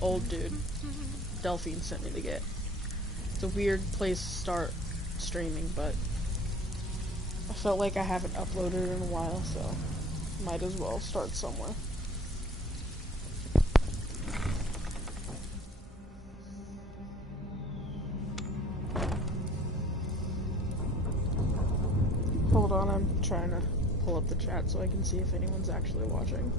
old dude. Delphine sent me to get. It's a weird place to start streaming, but I felt like I haven't uploaded in a while, so might as well start somewhere. Hold on, I'm trying to pull up the chat so I can see if anyone's actually watching.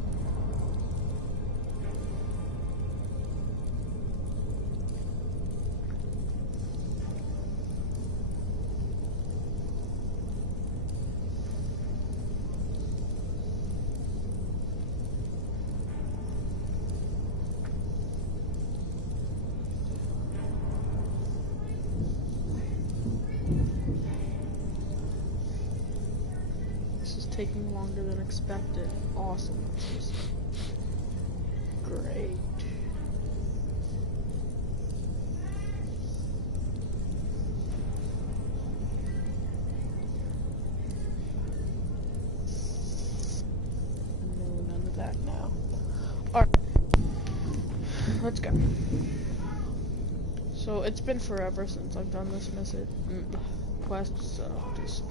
Taking longer than expected. Awesome. Great. No, none of that now. Alright. Let's go. So it's been forever since I've done this quest, so just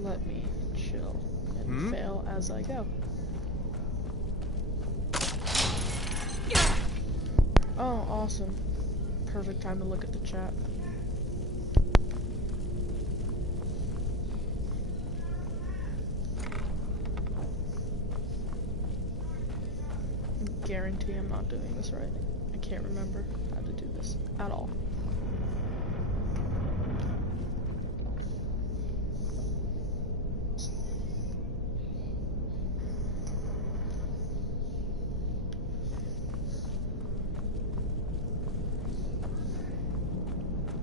let me chill and fail as I go. Oh, awesome. Perfect time to look at the chat. I guarantee I'm not doing this right. I can't remember how to do this at all.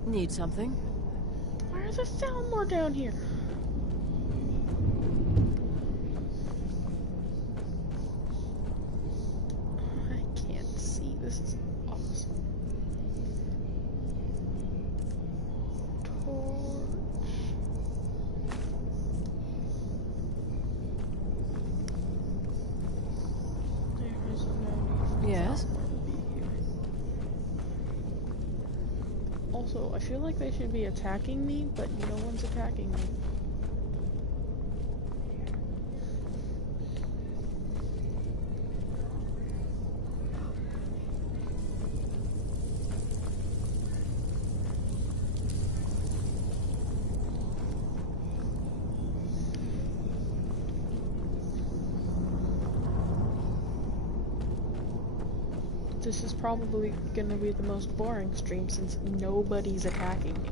Need something? Why are the Falmore down here? I can't see. This is awesome. Torch. There is no need. Yes. Also, I feel like they should be attacking me, but no one's attacking me. This is probably gonna be the most boring stream since nobody's attacking me.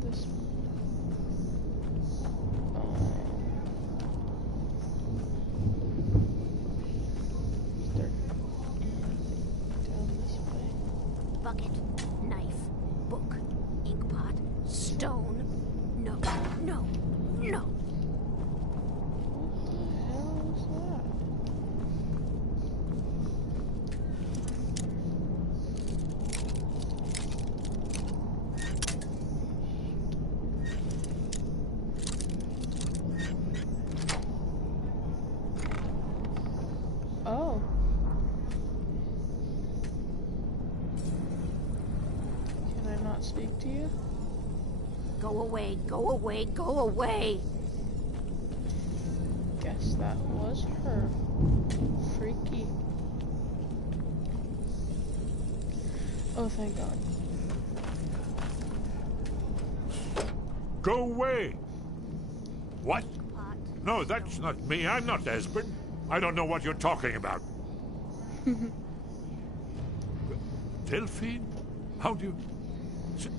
This one. Is there anything down this way? Bucket, knife, book, inkpot, stone. No, no, no. What the hell is that? Oh. Can I not speak to you? Go away, go away, go away. Guess that was her. Freaky. Oh, thank God. Go away! What? No, that's not me. I'm not Esben. I don't know what you're talking about. Delphine? How do you...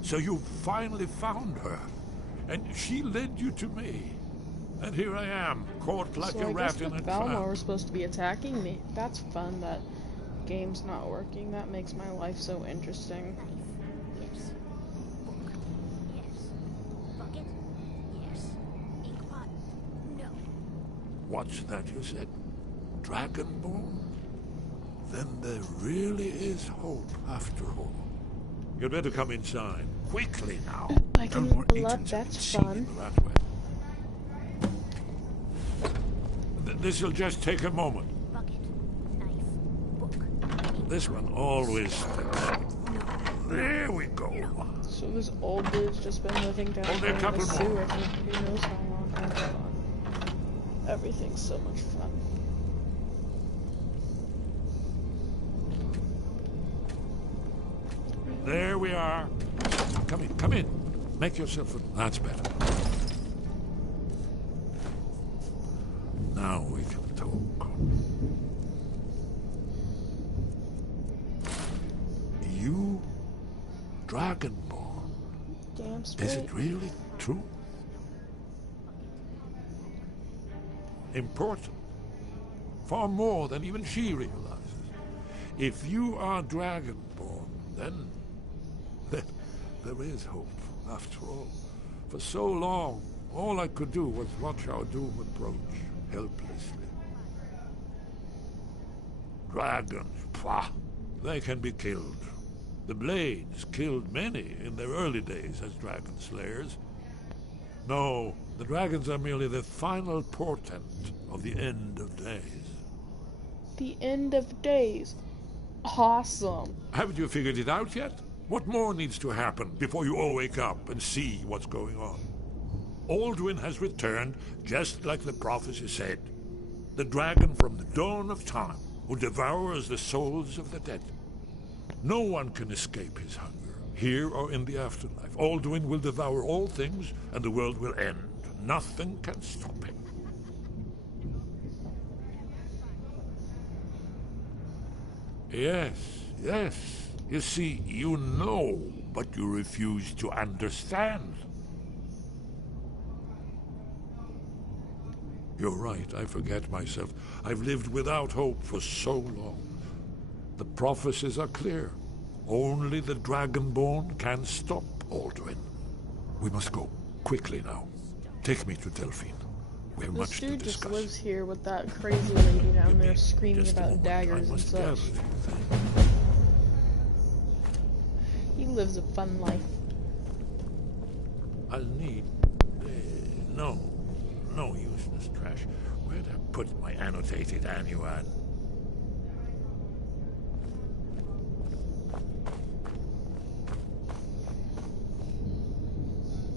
So you finally found her, and she led you to me. And here I am, caught like a rat in a trap. Falmore were supposed to be attacking me. That's fun that game's not working. That makes my life so interesting. Yes. Book. Yes. Bucket. Yes. Inkpot. No. What's that you said? Dragonborn? Then there really is hope after all. You'd better come inside. quickly now. I can No more level up, agents have that's been seen fun. in that way. This'll just take a moment. Bucket, knife, book. This one always sticks. There we go. So this old dude's just been living down Only a there in the couple sewer more. for who knows how long. Oh, fun. Everything's so much fun. There we are. Come in, come in. Make yourself that's better. Now we can talk. You, Dragonborn. Damn straight. Is it really true? Important. Far more than even she realizes. If you are Dragonborn, then there is hope, after all. For so long, all I could do was watch our doom approach, helplessly. Dragons, pah, they can be killed. The Blades killed many in their early days as dragon slayers. No, the dragons are merely the final portent of the end of days. The end of days. Awesome. Haven't you figured it out yet? What more needs to happen before you all wake up and see what's going on? Alduin has returned, just like the prophecy said. The dragon from the dawn of time, who devours the souls of the dead. No one can escape his hunger, here or in the afterlife. Alduin will devour all things, and the world will end. Nothing can stop him. Yes, yes. You see, you know, but you refuse to understand. You're right, I forget myself. I've lived without hope for so long. The prophecies are clear. Only the Dragonborn can stop Alduin. We must go, quickly now. Take me to Delphine. We have This much to dude just discuss. lives here with that crazy lady down there Give me screaming just a about moment. daggers I and must such. gather things. He lives a fun life. I'll need... no useless trash. Where'd I put my annotated annual?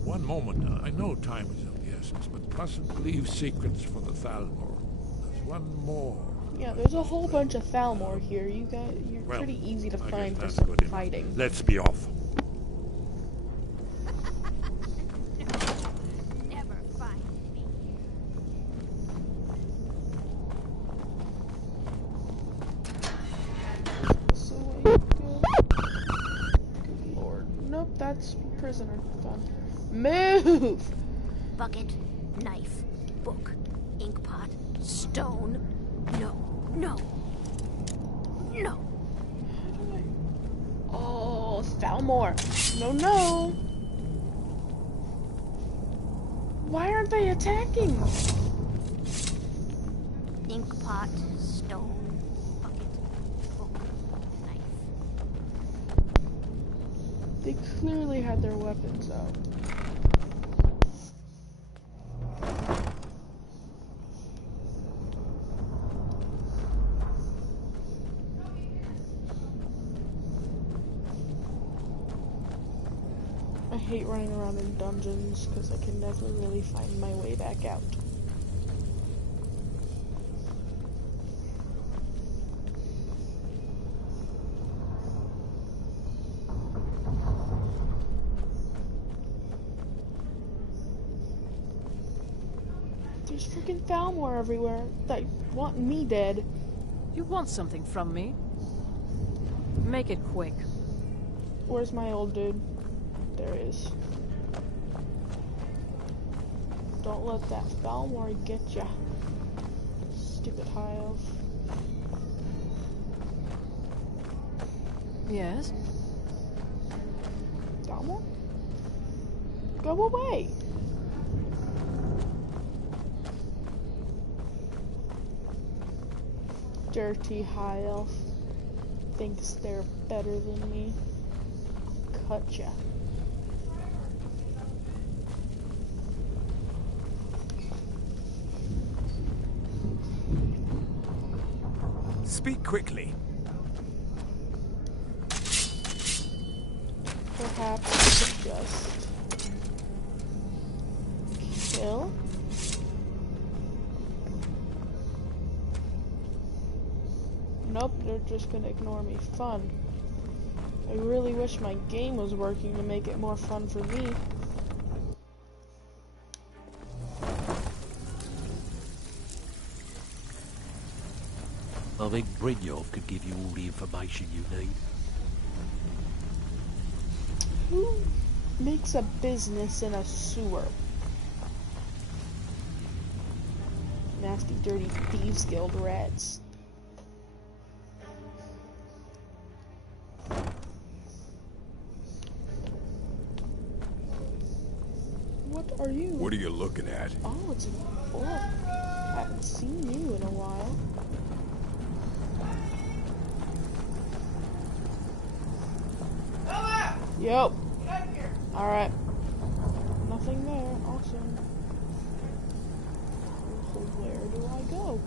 One moment. I know time is of the essence, but mustn't leave secrets for the Thalmor. There's one more. Yeah, there's a whole bunch of Thalmor here. You're Well, pretty easy to I find guess for that's some good enough. fighting. Let's be off. Never find me. So what you do? Good lord. Nope, that's prisoner. Fun. Move! Bucket, knife, book, ink pot, stone. No, no, no. Oh, Thalmor. No. Why aren't they attacking? Ink pot, stone, bucket, book, knife. They clearly had their weapons out. I hate running around in dungeons because I can never really find my way back out. There's freaking Thalmor everywhere that want me dead. You want something from me? Make it quick. Where's my old dude? There he is. Don't let that Thalmor get ya. Stupid high elf. Yes? Thalmor? Go away! Dirty high elf. Thinks they're better than me. Cut ya. Speak quickly. Perhaps we could just kill. Nope, they're just gonna ignore me. Fun. I really wish my game was working to make it more fun for me. I think Brynjolf could give you all the information you need. Who makes a business in a sewer? Nasty, dirty thieves guild rats. What are you? What are you looking at? Oh, it's a book. I haven't seen you in a while. Yep. Alright. Nothing there. Awesome. So where do I go?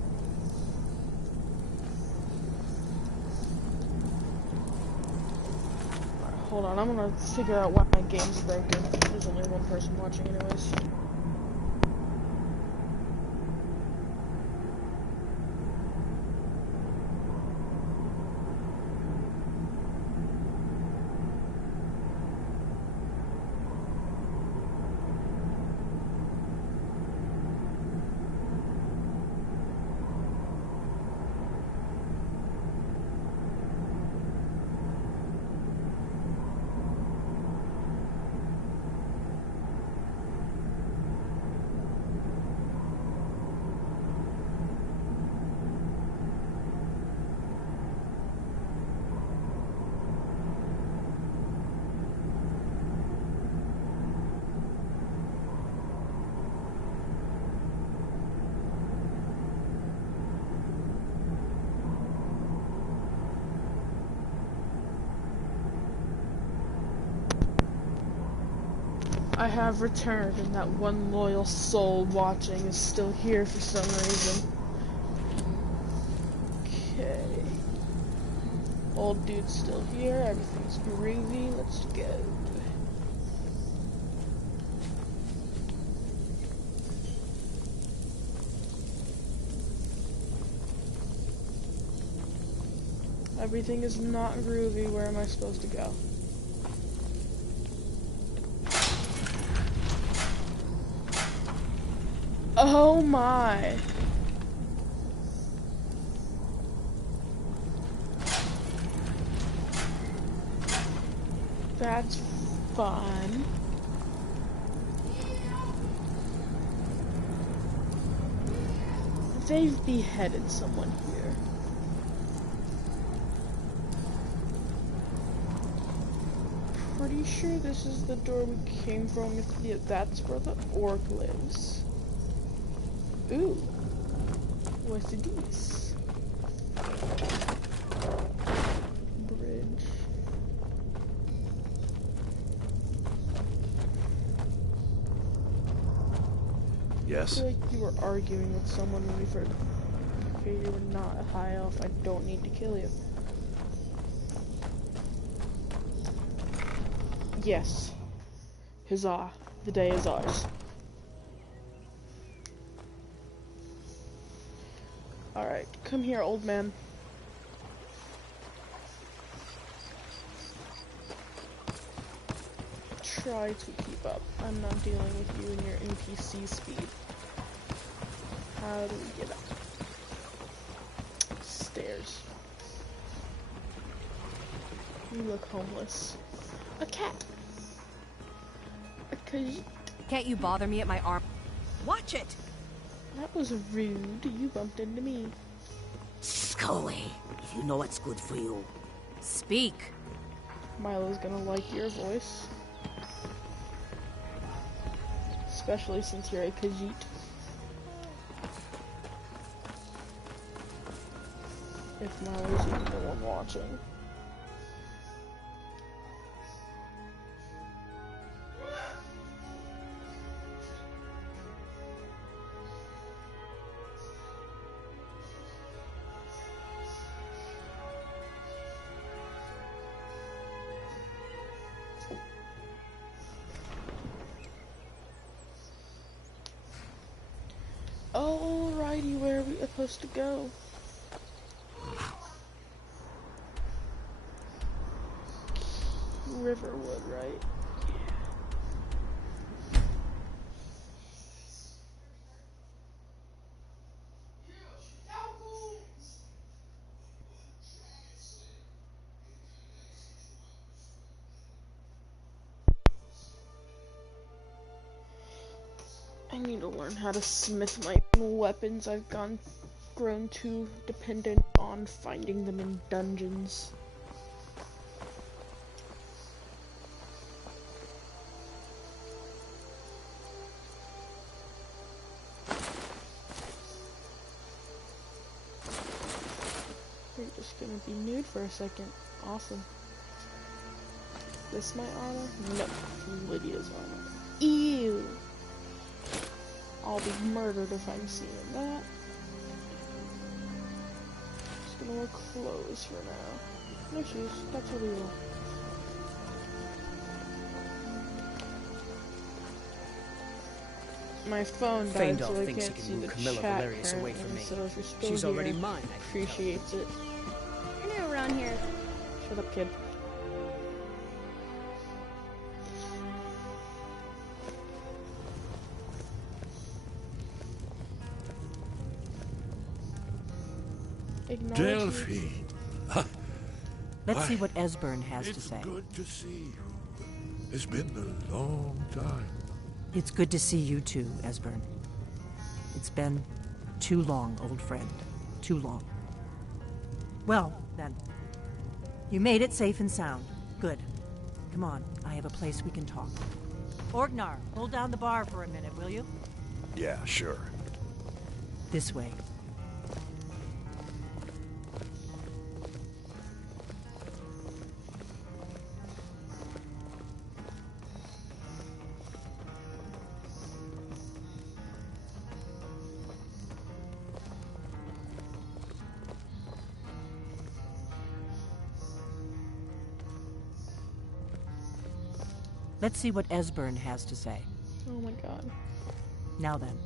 Alright, hold on. I'm gonna figure out why my game's broken. There's only one person watching anyways. I have returned, and that one loyal soul watching is still here for some reason. Okay. Old dude's still here, everything's groovy, let's go. Everything is not groovy, where am I supposed to go? Oh my. That's fun. They've beheaded someone here. Pretty sure this is the door we came from. Yeah, that's where the orc lives. Ooh, what's this? Bridge. Yes? I feel like you were arguing with someone when we first. Okay, you were not a high elf. I don't need to kill you. Yes. Huzzah. The day is ours. Alright, come here, old man. Try to keep up. I'm not dealing with you and your NPC speed. How do we get up? Stairs. You look homeless. A cat. A kajit. Can't you bother me at my arm? Watch it! That was rude. You bumped into me. Go away, if you know what's good for you. Speak. Milo's gonna like your voice. Especially since you're a Khajiit. If Milo's even the one watching. Alrighty, where are we supposed to go? Riverwood, right? I need to learn how to smith my own weapons. I've grown too dependent on finding them in dungeons. You're just gonna be nude for a second. Awesome. Is this my armor? No, Lydia's armor. Ew! I'll be murdered if I'm seeing that. Just gonna wear clothes for now. No shoes, that's what we want. My phone died, so I thinks he can't can see move the Camilla chat Valerius away currently, from me. so if you're still She's here, already mine, I can appreciates it. You're new around here. Shut up, kid. Acknowledge me. Delphine. Let's see Why, what Esbern has to It's say. good to see you. It's been a long time. It's good to see you too, Esbern. It's been too long, old friend. Too long. Well, then. You made it safe and sound. Good. Come on, I have a place we can talk. Orgnar, hold down the bar for a minute, will you? Yeah, sure. This way. Let's see what Esbern has to say. Oh my god. Now then,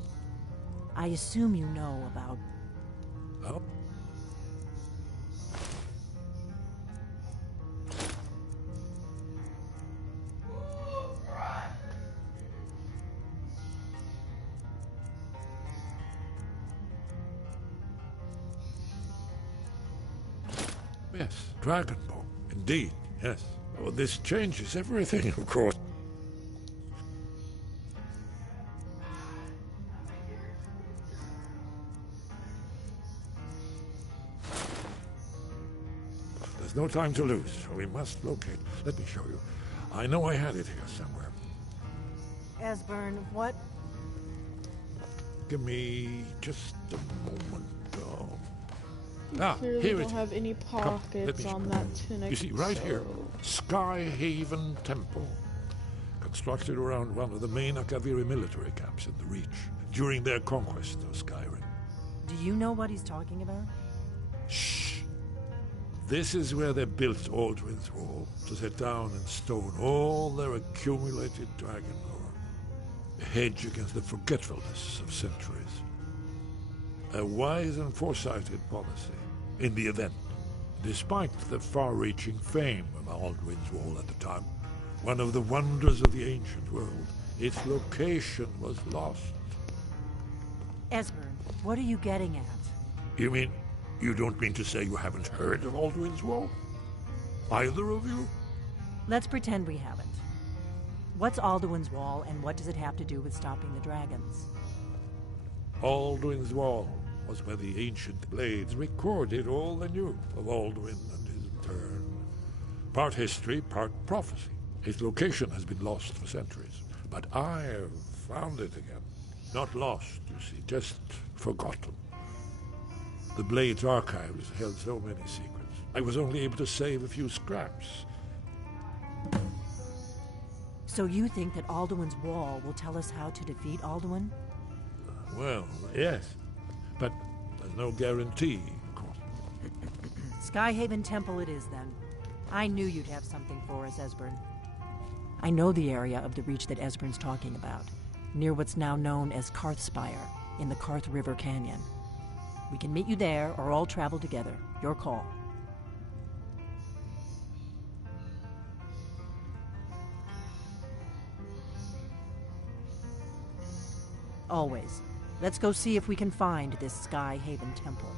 I assume you know about... Oh. Yes, Dragonborn. Indeed, yes. Oh, this changes everything, of course. There's no time to lose. We must locate. Let me show you. I know I had it here somewhere. Esbern, what? Give me just a moment. Oh. You clearly here don't it is. have any Come, let pockets me on show that you. tunic. You see, right here, so- Skyhaven Temple. Constructed around one of the main Akaviri military camps in the Reach during their conquest of Skyrim. Do you know what he's talking about? Shh! This is where they built Aldrin's Wall, to set down in stone all their accumulated dragon lore. A hedge against the forgetfulness of centuries. A wise and foresighted policy in the event. Despite the far-reaching fame of Aldrin's Wall at the time, one of the wonders of the ancient world, its location was lost. Esbern, what are you getting at? You mean, you don't mean to say you haven't heard of Aldrin's Wall? Either of you? Let's pretend we haven't. What's Alduin's Wall, and what does it have to do with stopping the dragons? Aldrin's Wall was where the ancient blades recorded all they knew of Aldrin and his turn. Part history, part prophecy. Its location has been lost for centuries, but I have found it again. Not lost, you see, just forgotten. The Blade's archives held so many secrets. I was only able to save a few scraps. So you think that Alduin's Wall will tell us how to defeat Alduin? Well, yes, but there's no guarantee, of course. Skyhaven Temple it is, then. I knew you'd have something for us, Esbern. I know the area of the Reach that Esbern's talking about, near what's now known as Karthspire. in the Karth River Canyon. We can meet you there or all travel together. Your call. Always. Let's go see if we can find this Sky Haven temple.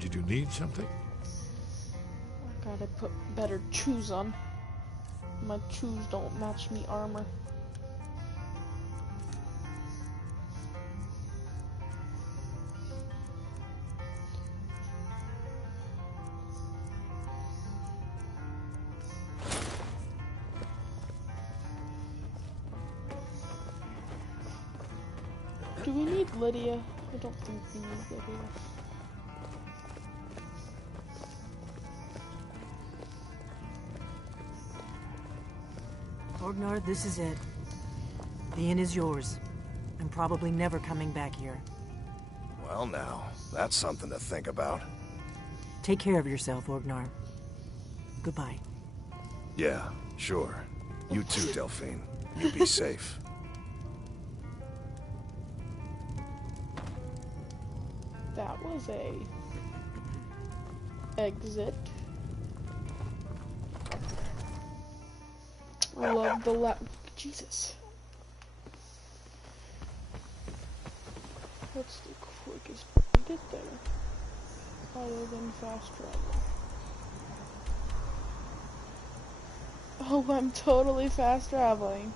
Did you need something? I gotta put better shoes on. My shoes don't match me armor. Do we need Lydia? I don't think we need Lydia. Ognar, this is it. The inn is yours. I'm probably never coming back here. Well now, that's something to think about. Take care of yourself, Ognar. Goodbye. Yeah, sure. You too, Delphine. You be safe. That was a exit. Love the Jesus. What's the quickest way to get there? Other than fast travel. Oh, I'm totally fast traveling.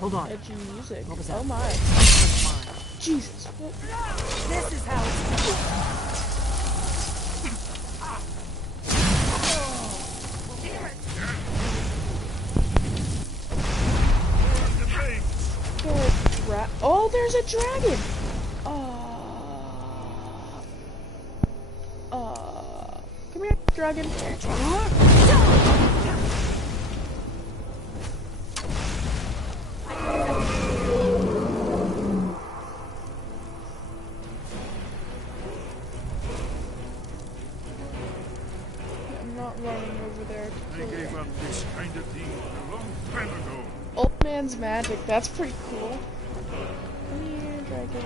Hold on. Edgy music. What was that? Oh my. Jesus. What? This is how it's done. Oh, there's a dragon! Come here, dragon. I'm not running over there. I gave up this kind of thing a long time ago. Old man's magic, that's pretty cool. Come here, dragon.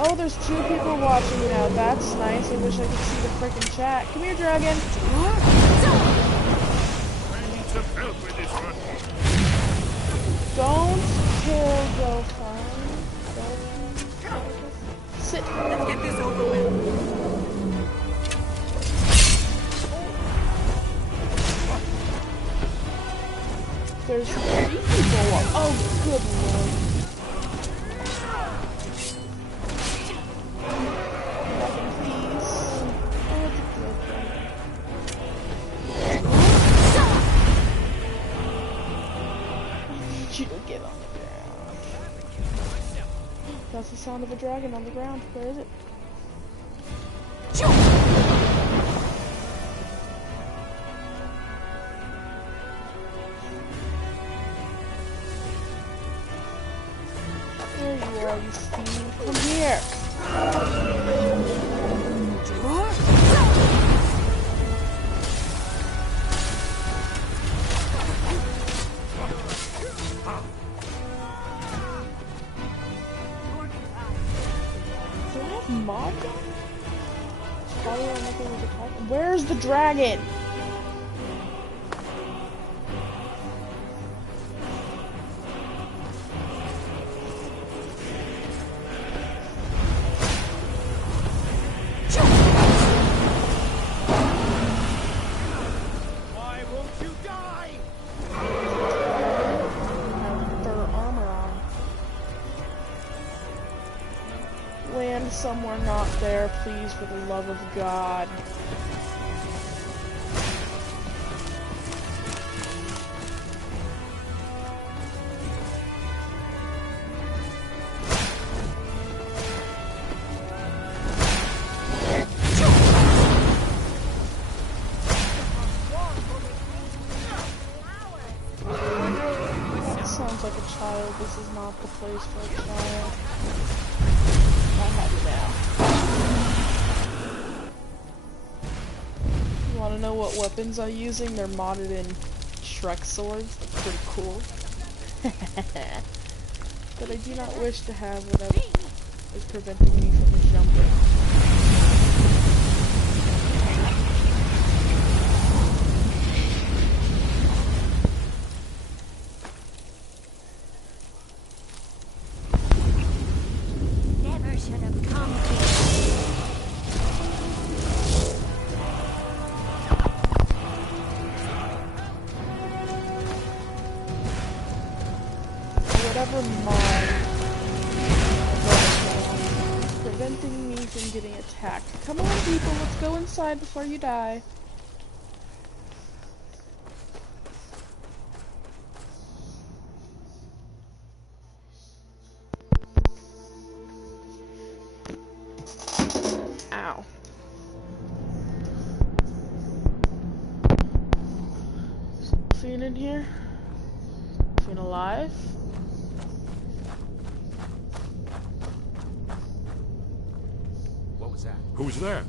Oh, there's 2 people watching now. That's nice. I wish I could see the frickin' chat. Come here, dragon. I need some help with this one. Don't kill Delphine. Sit. Let's get this over with. There's 3 people. Oh, good lord. You to get on the ground. That's the sound of a dragon on the ground. Where is it? There you are, you fiend. Come here. Mob gun? Probably nothing was attacking. Where's the dragon? Why won't you die? Have fur armor on. Land somewhere not there, please, for the love of God. This is not the place for a child. I have it now. You wanna know what weapons I'm using? They're modded in Shrek swords. That's pretty cool. But I do not wish to have whatever is preventing me from jumping. Never should have come here. Whatever mod is preventing me from getting attacked. Come on, people, let's go inside before you die. Ow. Seen in here? Seen alive? What was that? Who's there?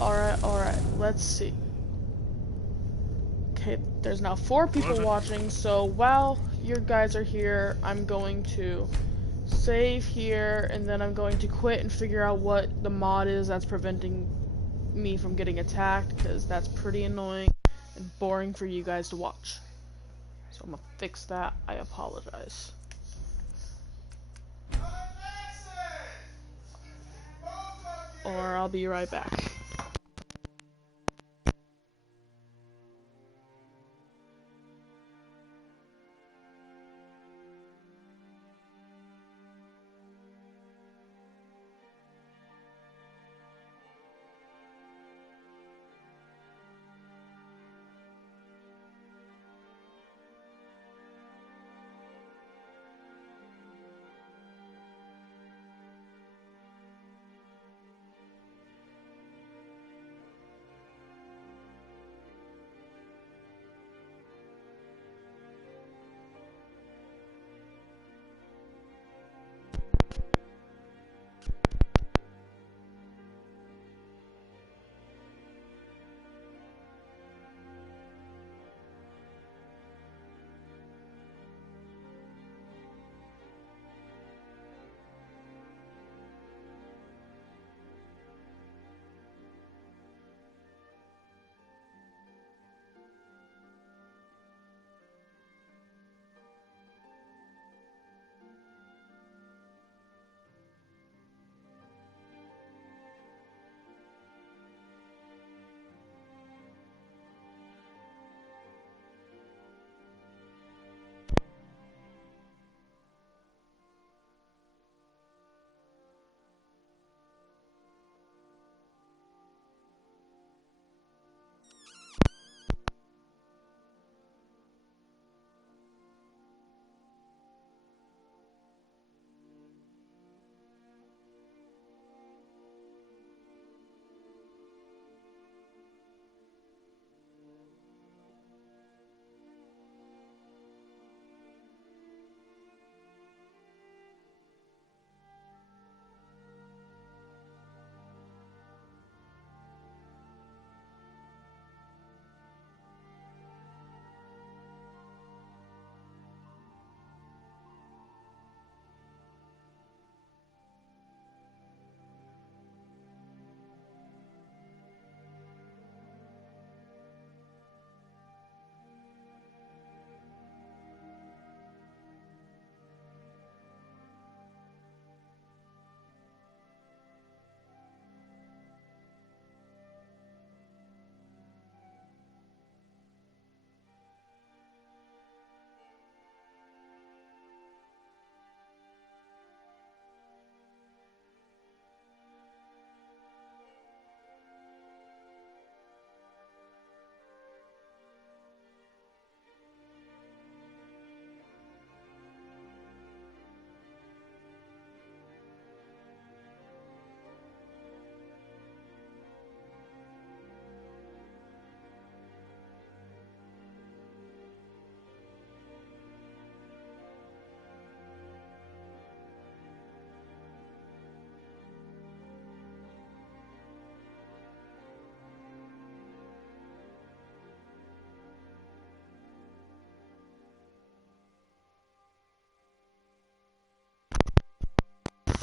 Alright. Let's see. Okay, there's now 4 people watching, so while you guys are here, I'm going to save here, and then I'm going to quit and figure out what the mod is that's preventing me from getting attacked, because that's pretty annoying and boring for you guys to watch. So I'm gonna fix that. I apologize. Or I'll be right back.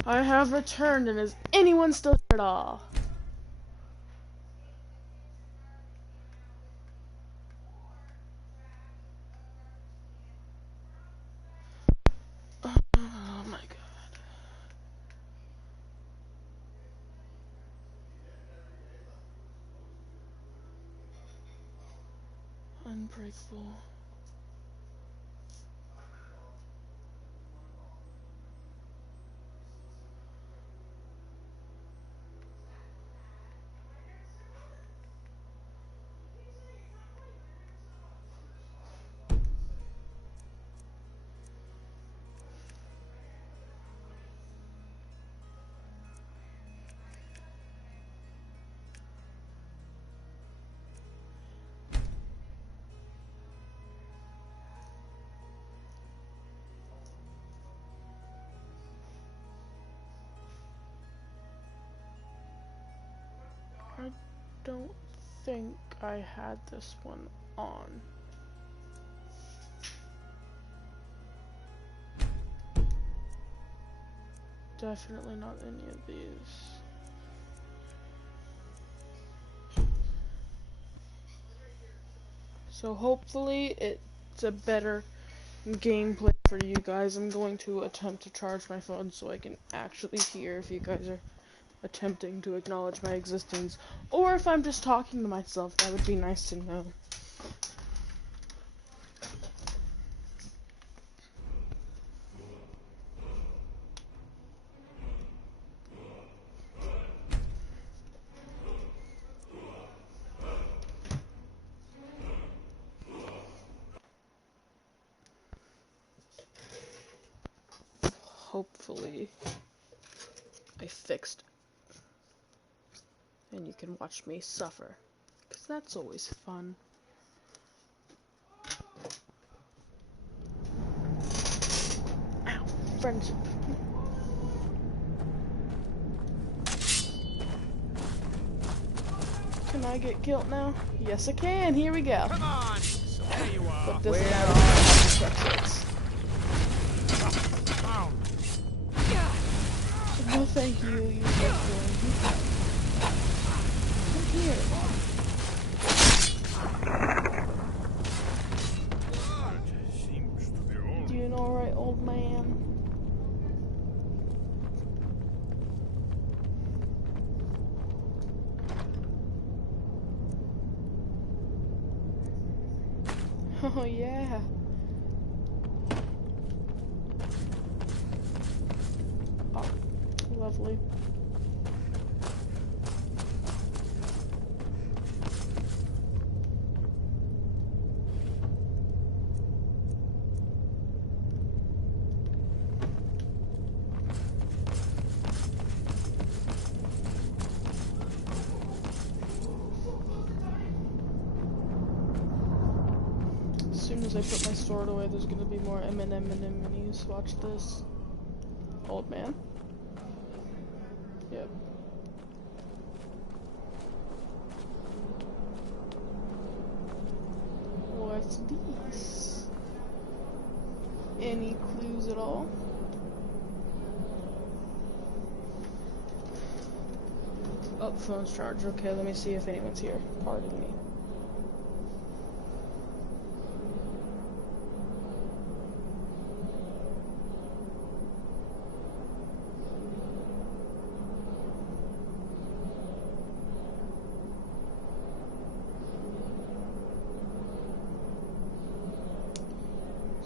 I have returned, and is anyone still here at all? Oh my god. Ungrateful. I don't think I had this one on. Definitely not any of these. So hopefully it's a better gameplay for you guys. I'm going to attempt to charge my phone so I can actually hear if you guys are attempting to acknowledge my existence, or if I'm just talking to myself. That would be nice to know. Hopefully I fixed it, and you can watch me suffer, because that's always fun. Ow, friendship. Can I get killed now? Yes, I can. Here we go. Come on! So there you are. But this is how I have no, thank you. You come here. Doing alright, old man? Oh yeah. Oh, lovely. As soon as I put my sword away, there's gonna be more M&M minis. Watch this. Old man. Yep. What's these? Any clues at all? Oh, phone's charged. Okay, let me see if anyone's here. Pardon me.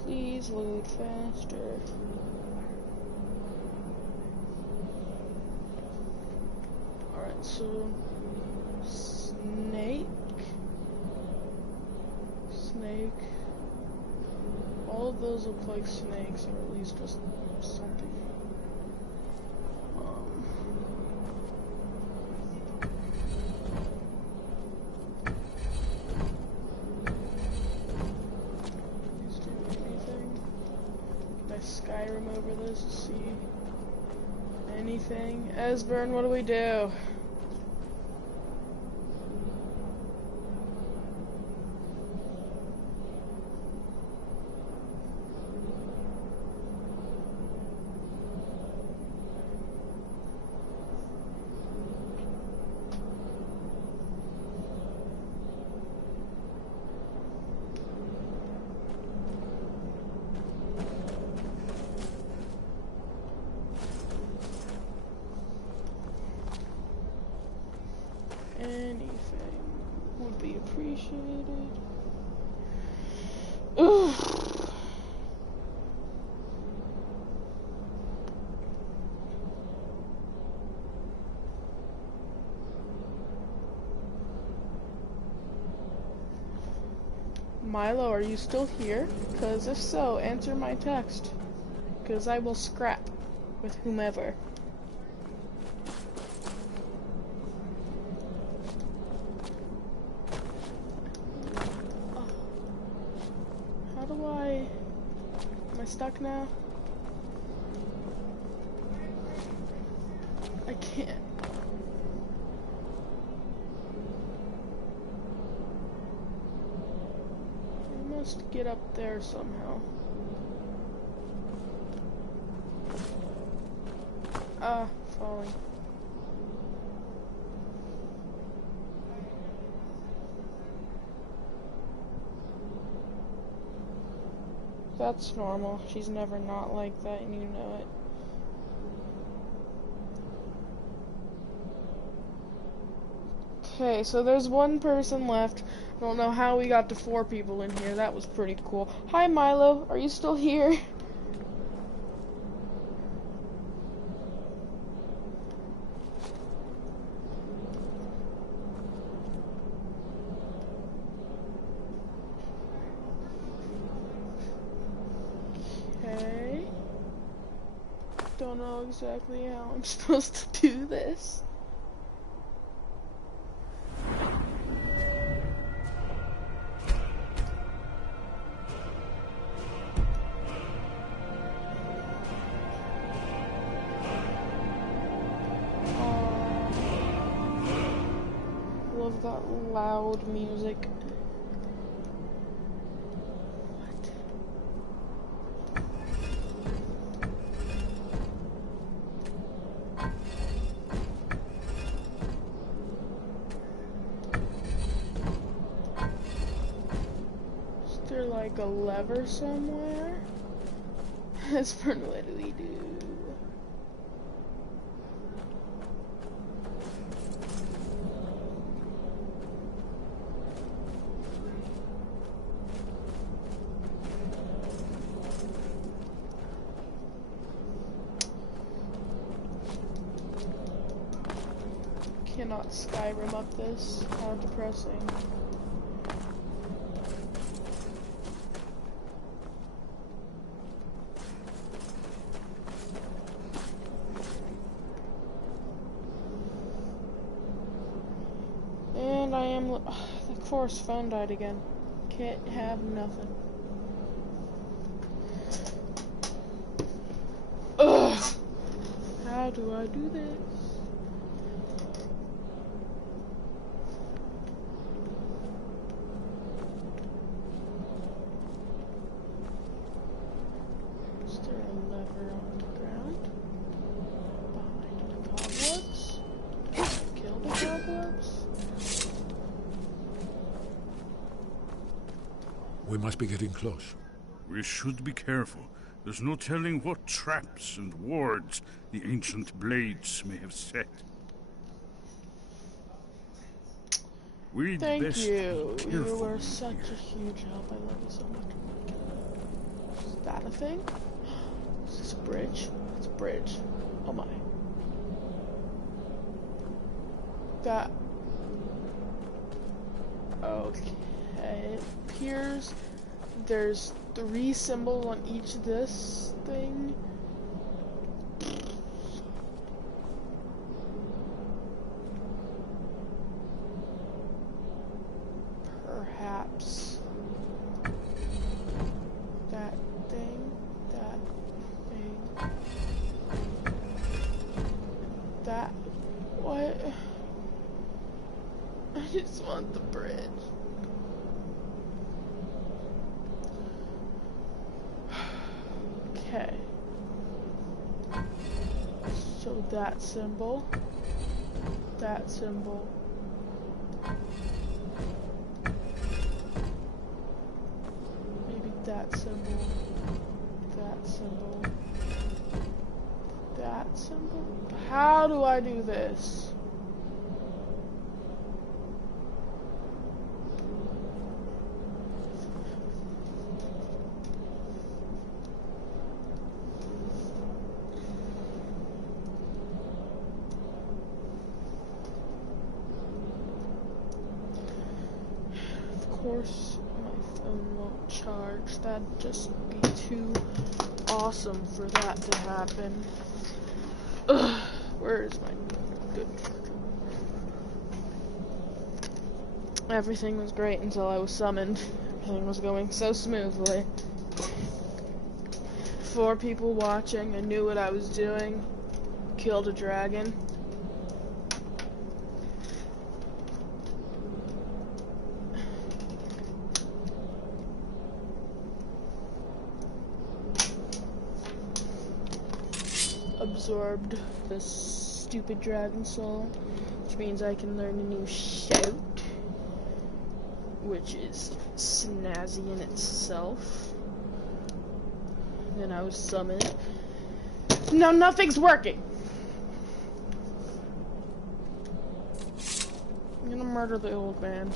Please load faster. Alright, so snake. All of those look like snakes, or at least just something. Skyrim over this to see anything. Esbern, what do we do? Anything would be appreciated. Ugh. Milo, are you still here? Because if so, answer my text. Because I will scrap with whomever. Oh. How do I... Am I stuck now? I can't. I must get up there somehow. Ah, falling. That's normal. She's never not like that, and you know it. Okay, so there's one person left. I don't know how we got to 4 people in here. That was pretty cool. Hi, Milo. Are you still here? Okay. Don't know exactly how I'm supposed to do this. Love that loud music. What? Is there like a lever somewhere? Espen, what do we do? Cannot Skyrim up this. How depressing. And I am. Of course, phone died again. Can't have nothing. Ugh! How do I do this? Is there a lever on the ground? Behind the cobwebs? Can I kill the cobwebs? We must be getting close. We should be careful. There's no telling what traps and wards the ancient blades may have set. We'd Thank best you. be You careful were in such here. a huge help. I love you so much. Is that a thing? Is this a bridge? It's a bridge. Oh my. That. Okay. It appears there's 3 symbols on each of this thing. Perhaps that thing, that what? I just want the bridge. Okay. So that symbol, maybe that symbol, that symbol. How do I do this? course, my phone won't charge. That'd just be too awesome for that to happen. Ugh, where is my good charger? Everything was great until I was summoned. Everything was going so smoothly. 4 people watching, I knew what I was doing. Killed a dragon. Absorbed the stupid dragon soul, which means I can learn a new shout, which is snazzy in itself. Then I was summoned. Now nothing's working! I'm gonna murder the old man.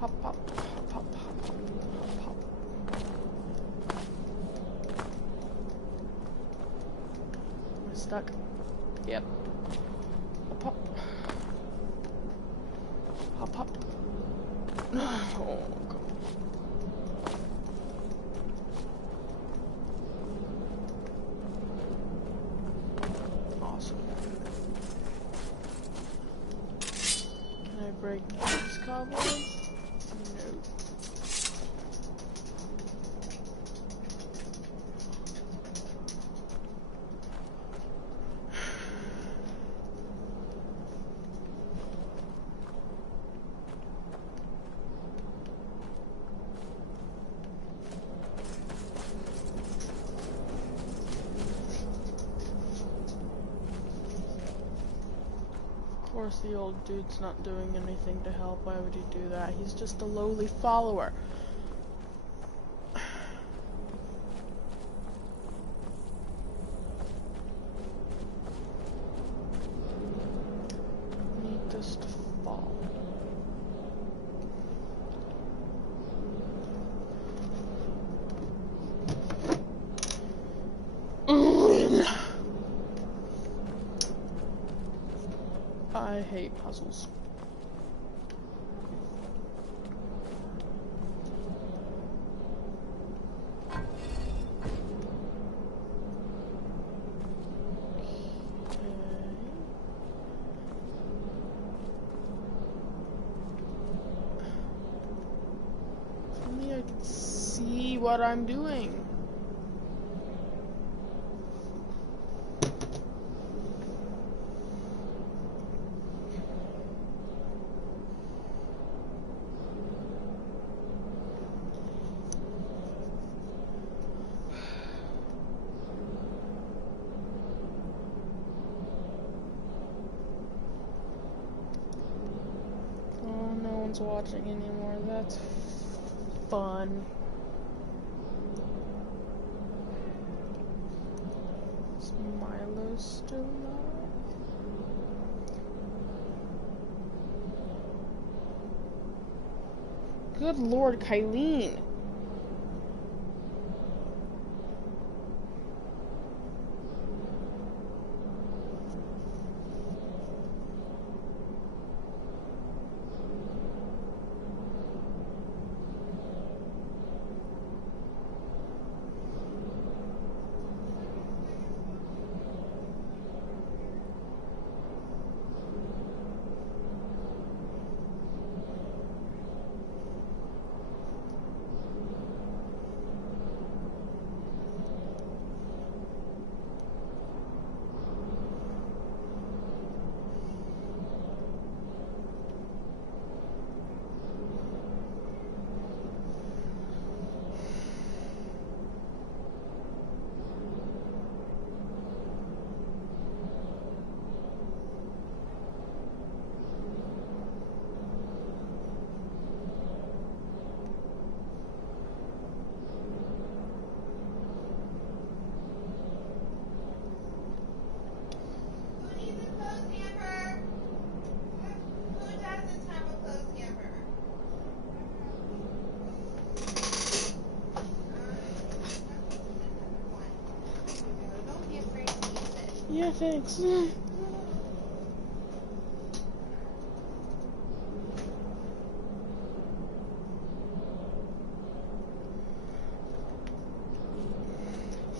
Hop, hop, hop, hop, hop, hop, hop. Am I stuck? Yep. Hop, hop. Hop, hop. Oh, God. Awesome. Can I break these cobwebs? No. Of course, the old dude's not doing anything to help. Why would he do that? He's just a lowly follower. Need this to fall. I hate puzzles. If only I could see what I'm doing. Watching anymore. That's fun. Is Milo still alive? Good Lord, Kylene. Yeah, thanks.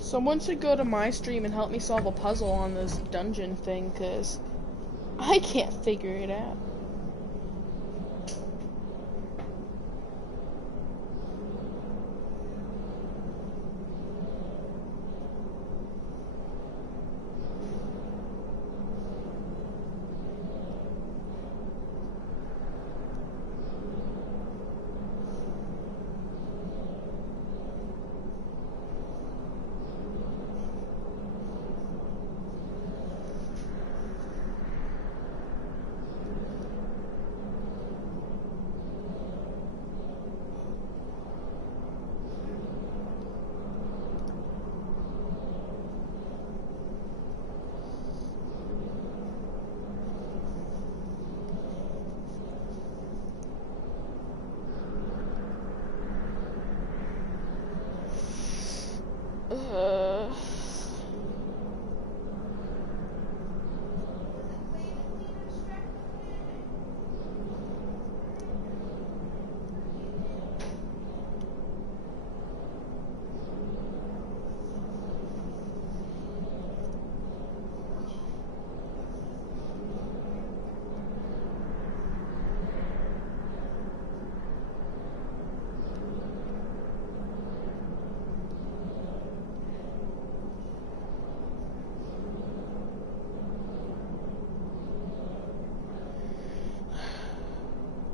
Someone should go to my stream and help me solve a puzzle on this dungeon thing, cause I can't figure it out.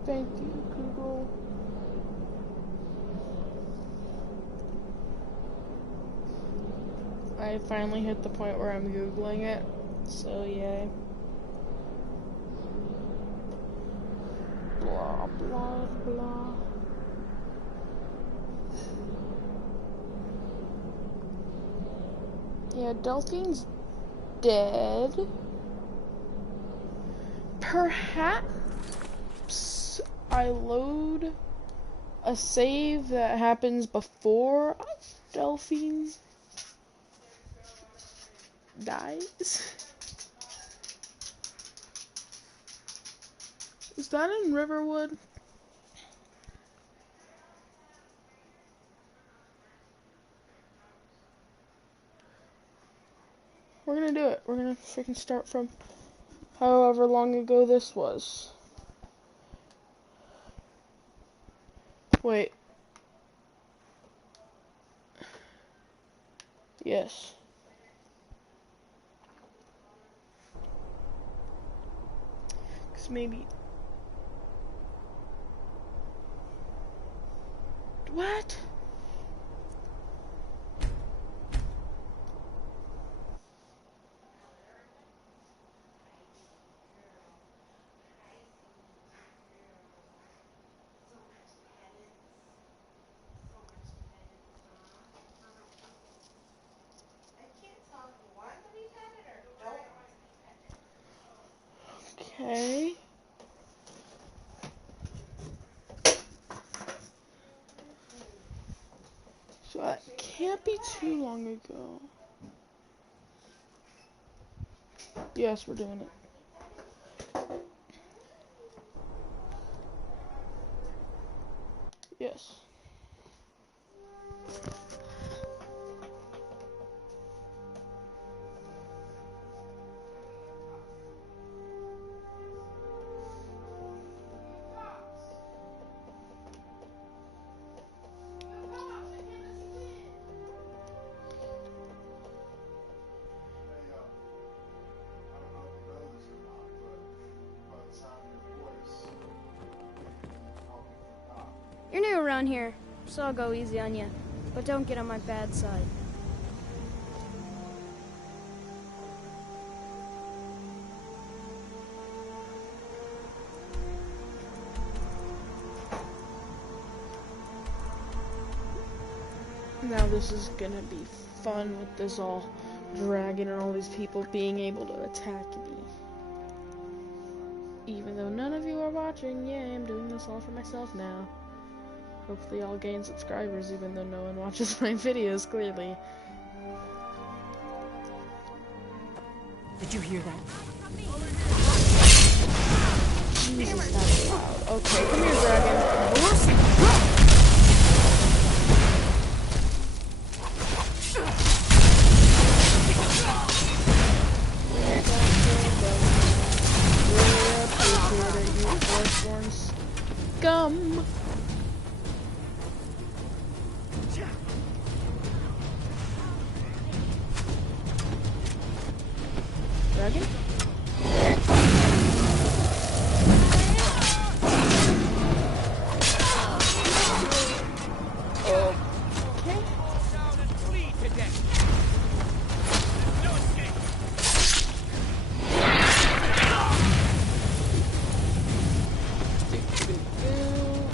Thank you, Google. I finally hit the point where I'm Googling it, so yay. Blah, blah, blah. Yeah, Delphine's dead. Perhaps I load a save that happens before Delphine dies. Is that in Riverwood? We're gonna do it. We're gonna freaking start from however long ago this was. Wait. Yes. Cause maybe. What? Okay. So that can't be too long ago. Yes, we're doing it. Yes. You're new around here, so I'll go easy on you. But don't get on my bad side. Now this is gonna be fun with this all dragon and all these people being able to attack me. Even though none of you are watching, yay, I'm doing this all for myself now. Hopefully I'll gain subscribers even though no one watches my videos, clearly. Did you hear that? Jesus, that's loud. Okay, come here, dragon. dragon? Okay.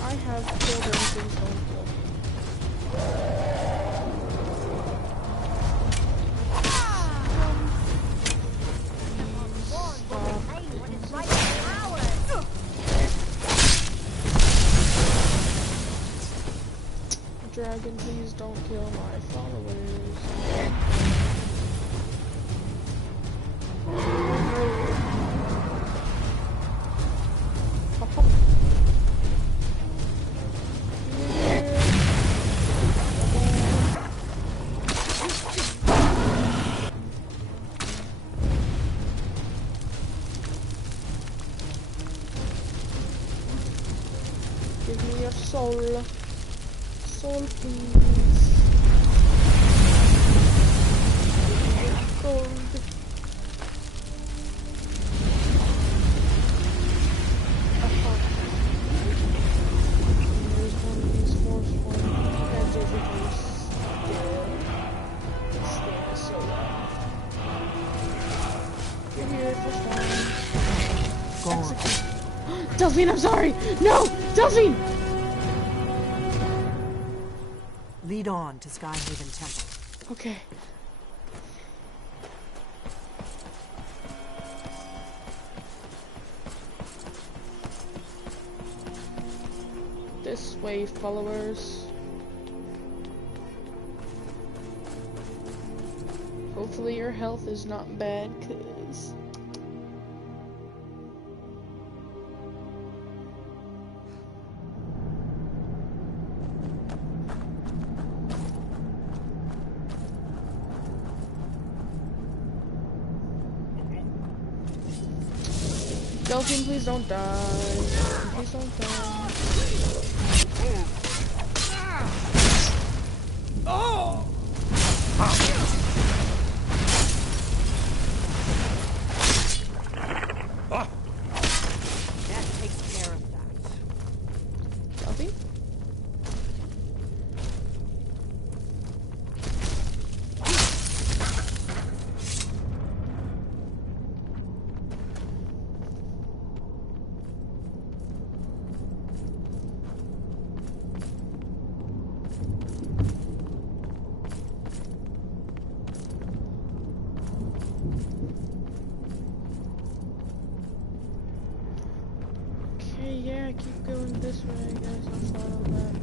I have killed everything, so don't kill me. Dragon, please don't kill my followers. Hop, hop. Give me your soul. Soul, please. Gold. There's one of these force points. That's overdose. This thing is so loud. Get here, first one. Gone. Delphine, I'm sorry! No! Delphine! Lead on to Skyhaven Temple. Okay. This way, followers. Hopefully your health is not bad, cause... Delphine, please don't die. Please don't die. Oh! That takes care of that. Delphine? Okay, yeah, keep going this way, I guess. I'll follow that.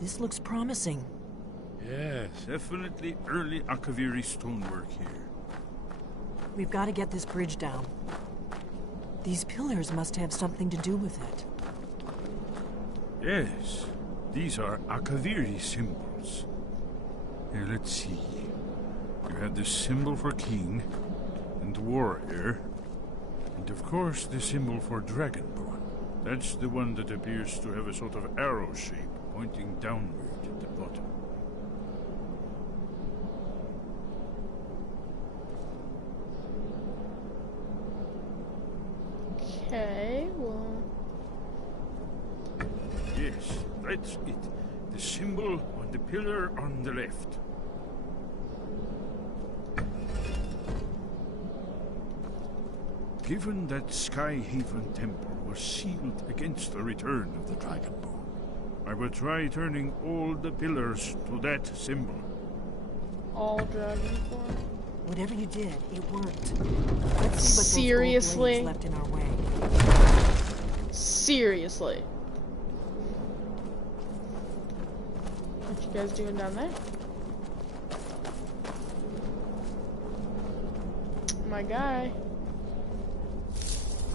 This looks promising. Yes, definitely early Akaviri stonework here. We've got to get this bridge down. These pillars must have something to do with it. Yes, these are Akaviri symbols. Here, let's see. You have the symbol for king and warrior, and of course the symbol for dragonborn. That's the one that appears to have a sort of arrow shape pointing downward at the bottom. Okay, well... Yes, that's it. The symbol on the pillar on the left. Given that Skyhaven Temple was sealed against the return of the Dragonborn, I will try turning all the pillars to that symbol. All dragonborn? Whatever you did, it worked. Let's see what Seriously? those old blades left in our way. Seriously. What you guys doing down there? My guy.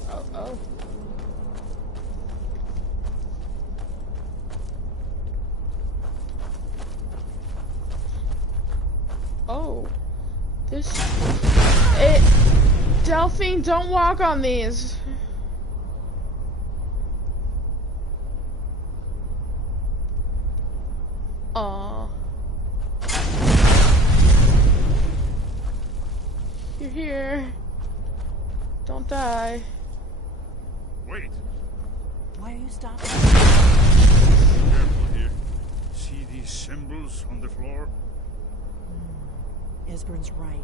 Oh, oh. Oh. This... Delphine, don't walk on these. Aw. You're here. Don't die. Wait. Why are you stopping? Careful here. See these symbols on the floor? Esbern's right.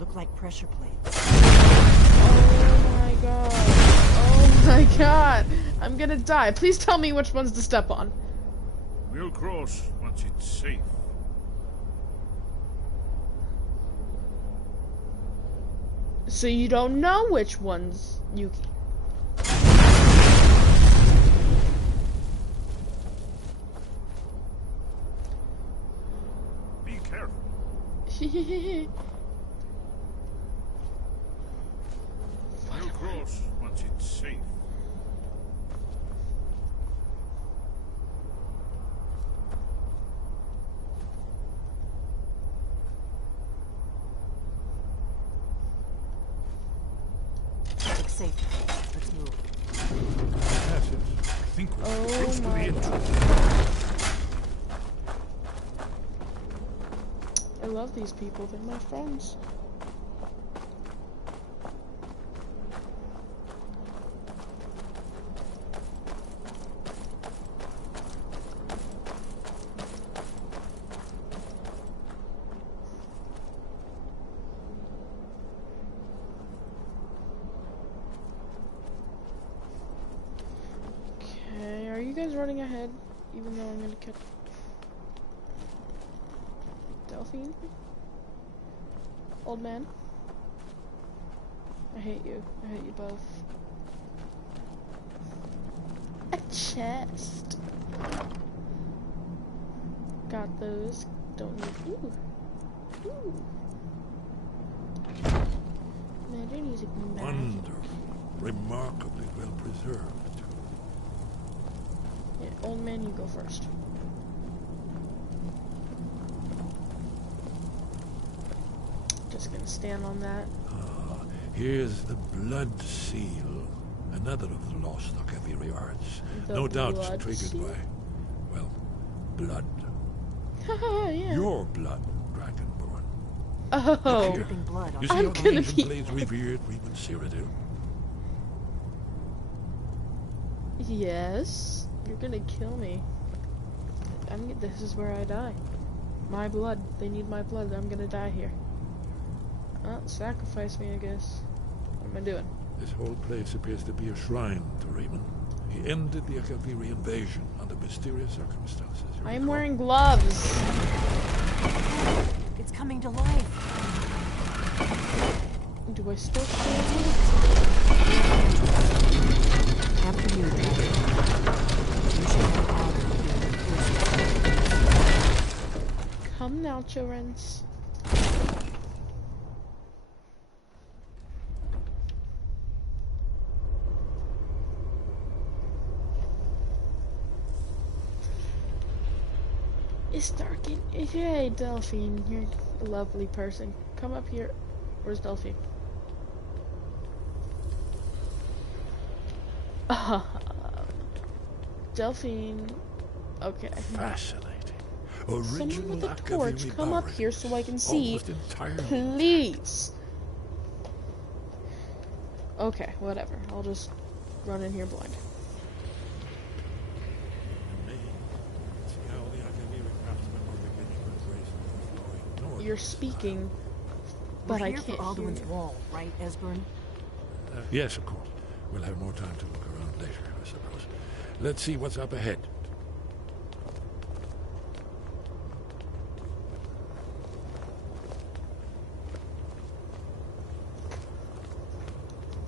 Look like pressure plates. Oh my god. Oh my god. I'm gonna die. Please tell me which ones to step on. We'll cross once it's safe. So you don't know which ones you can. Be careful. We'll cross once it's safe. Looks safe. Let's move. Yes, I think we're close to the my entrance. god. I love these people. They're my friends. Okay, are you guys running ahead? Even though I'm gonna catch Delphine? Old man? I hate you. I hate you both. A chest. Got those. Don't need. Ooh. Ooh. Magic music. Magic. Wonderful. Remarkably well preserved. Yeah, old man, you go first. Just gonna stand on that. Ah, here's the blood seal. Another of the lost Akaviri arts. The No doubt blood triggered seal? by, well, blood. Haha, yeah. Your blood, Dragonborn. Oh. Dripping blood on You the see I'm how gonna the ancient be- blades revered Reman Cyrodiil? Yes. You're gonna kill me. This is where I die. My blood. They need my blood. I'm gonna die here. Sacrifice me, I guess. What am I doing? This whole place appears to be a shrine to Reman. He ended the Akaviri invasion under mysterious circumstances. you I'm recall? wearing gloves. It's coming to life. Do I still stand After you, Dad. You should have the honor of being the first. Come now, childrens. It's dark in. Hey, Delphine, you're a lovely person. Come up here. Where's Delphine? Delphine. Okay. Fascinating. Someone Original with a torch, Akaviri come up burials, here so I can see. almost entirely. Please. Okay, whatever. I'll just run in here blind. You're speaking, but We're I here can't for hear Alduin's you. wall, right, Esbern? Yes, of course. We'll have more time to look around later, I suppose. Let's see what's up ahead.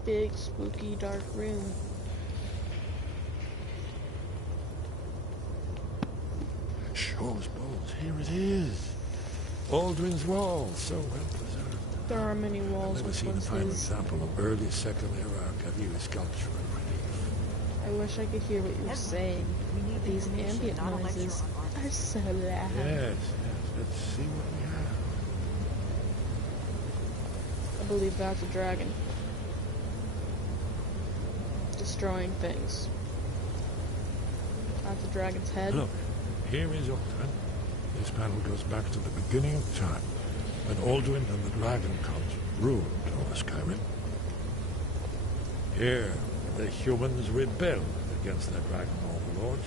Big, spooky, dark room. Shows bones. Here it is. Aldrin's Wall, so well preserved. There are many I've walls never with seen a ones finer his. example of early Second Era Akaviri sculpture and relief. I wish I could hear what you're saying. We need These information, ambient not a lecture noises on art. are so loud. Yes. Let's see what we have. I believe that's a dragon. Destroying things. That's a dragon's head. Look, here is Aldrin. This panel goes back to the beginning of time, when Aldrin and the dragon cult ruled over Skyrim. Here, the humans rebelled against their dragon overlords,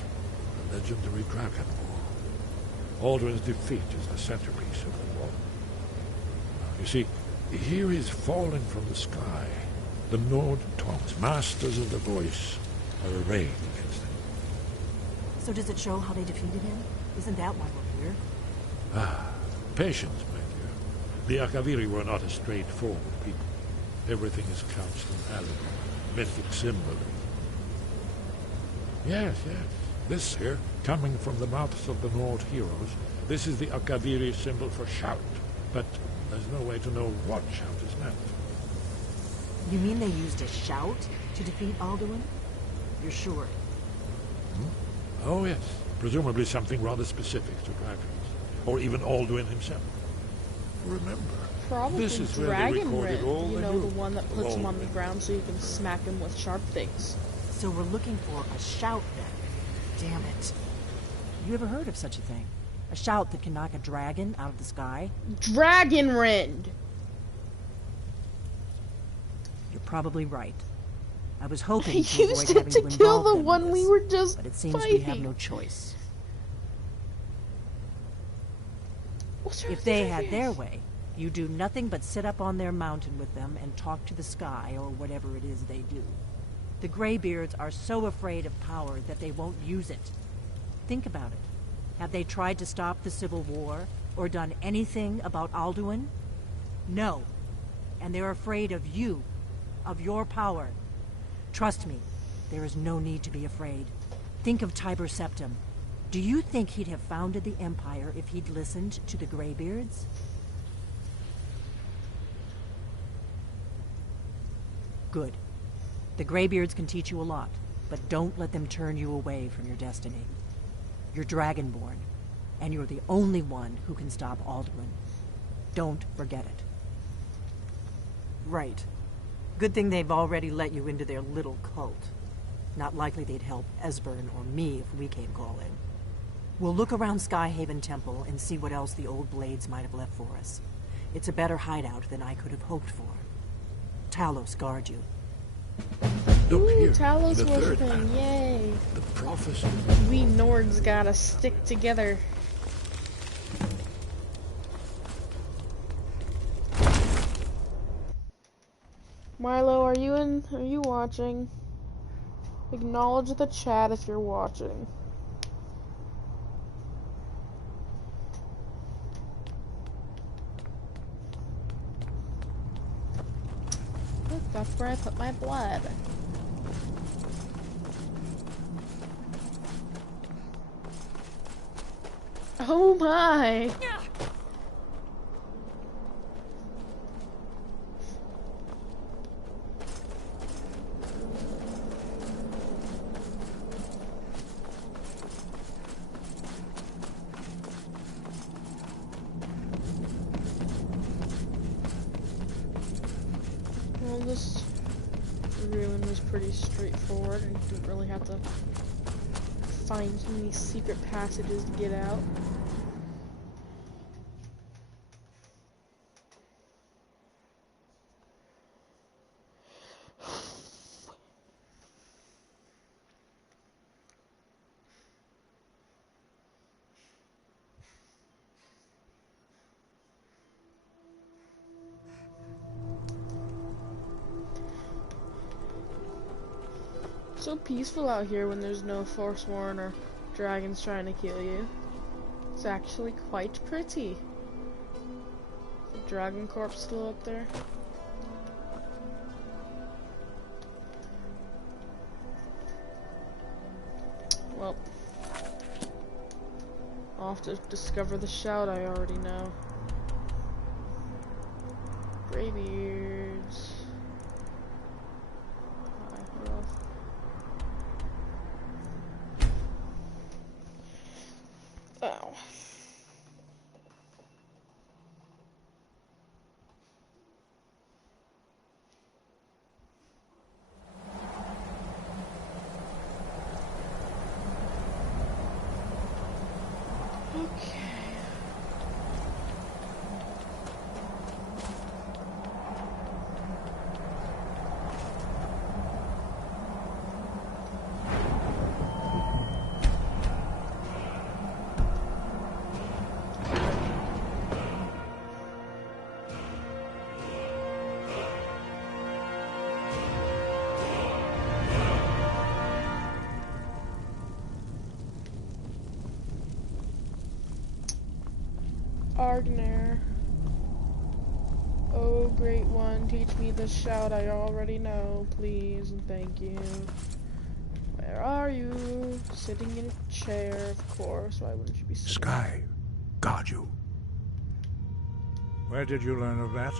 the legendary Dragon War. Alduin's defeat is the centerpiece of the war. You see, here is falling from the sky. The Nord tongues, masters of the voice, are arrayed against him. So does it show how they defeated him? Isn't that why we're here? Patience, my dear. The Akaviri were not a straightforward people. Everything is couched in allegory, mythic symbolism. Yes. This here, coming from the mouths of the Nord heroes, this is the Akaviri symbol for shout. But there's no way to know what shout is meant. You mean they used a shout to defeat Alduin? You're sure? Oh, yes. Presumably something rather specific to dragons. Or even Alduin himself. Remember, Probably this is where they Dragon recorded Rend, all you the know, news the one that puts of him on the Alduin. ground so you can smack him with sharp things. So we're looking for a shout then. Damn it. You ever heard of such a thing? A shout that can knock a dragon out of the sky? Dragon Rend! You're probably right. I was hoping I to avoid used having it to to kill involve the them in one we this, were just but it seems fighting. we have no choice. What's wrong If with they the had their dragons? way, you do nothing but sit up on their mountain with them and talk to the sky or whatever it is they do. The Greybeards are so afraid of power that they won't use it. Think about it. Have they tried to stop the Civil War or done anything about Alduin? No. And they're afraid of you, of your power. Trust me, there is no need to be afraid. Think of Tiber Septim. Do you think he'd have founded the Empire if he'd listened to the Greybeards? Good. The Greybeards can teach you a lot, but don't let them turn you away from your destiny. You're Dragonborn, and you're the only one who can stop Alduin. Don't forget it. Right. Good thing they've already let you into their little cult. Not likely they'd help Esbern or me if we came calling. We'll look around Skyhaven Temple and see what else the old blades might have left for us. It's a better hideout than I could have hoped for. Talos guard you. Look Ooh, here, Talos in the third worshiping, panel, yay! the prophecy. We Nords gotta stick together. Milo, are you watching? Acknowledge the chat if you're watching. Look, that's where I put my blood. Oh my! Well, this ruin was pretty straightforward and didn't really have to find any secret passages to get out. So peaceful out here when there's no Forsworn or dragons trying to kill you. It's actually quite pretty. The dragon corpse still up there. Well, I'll have to discover the shout I already know. Greybeards. Ow. Okay. Argner. Oh, great one, teach me the shout I already know, please and thank you. Where are you? Sitting in a chair, of course. Why wouldn't you be sitting? Sky, guard you. Where did you learn of that?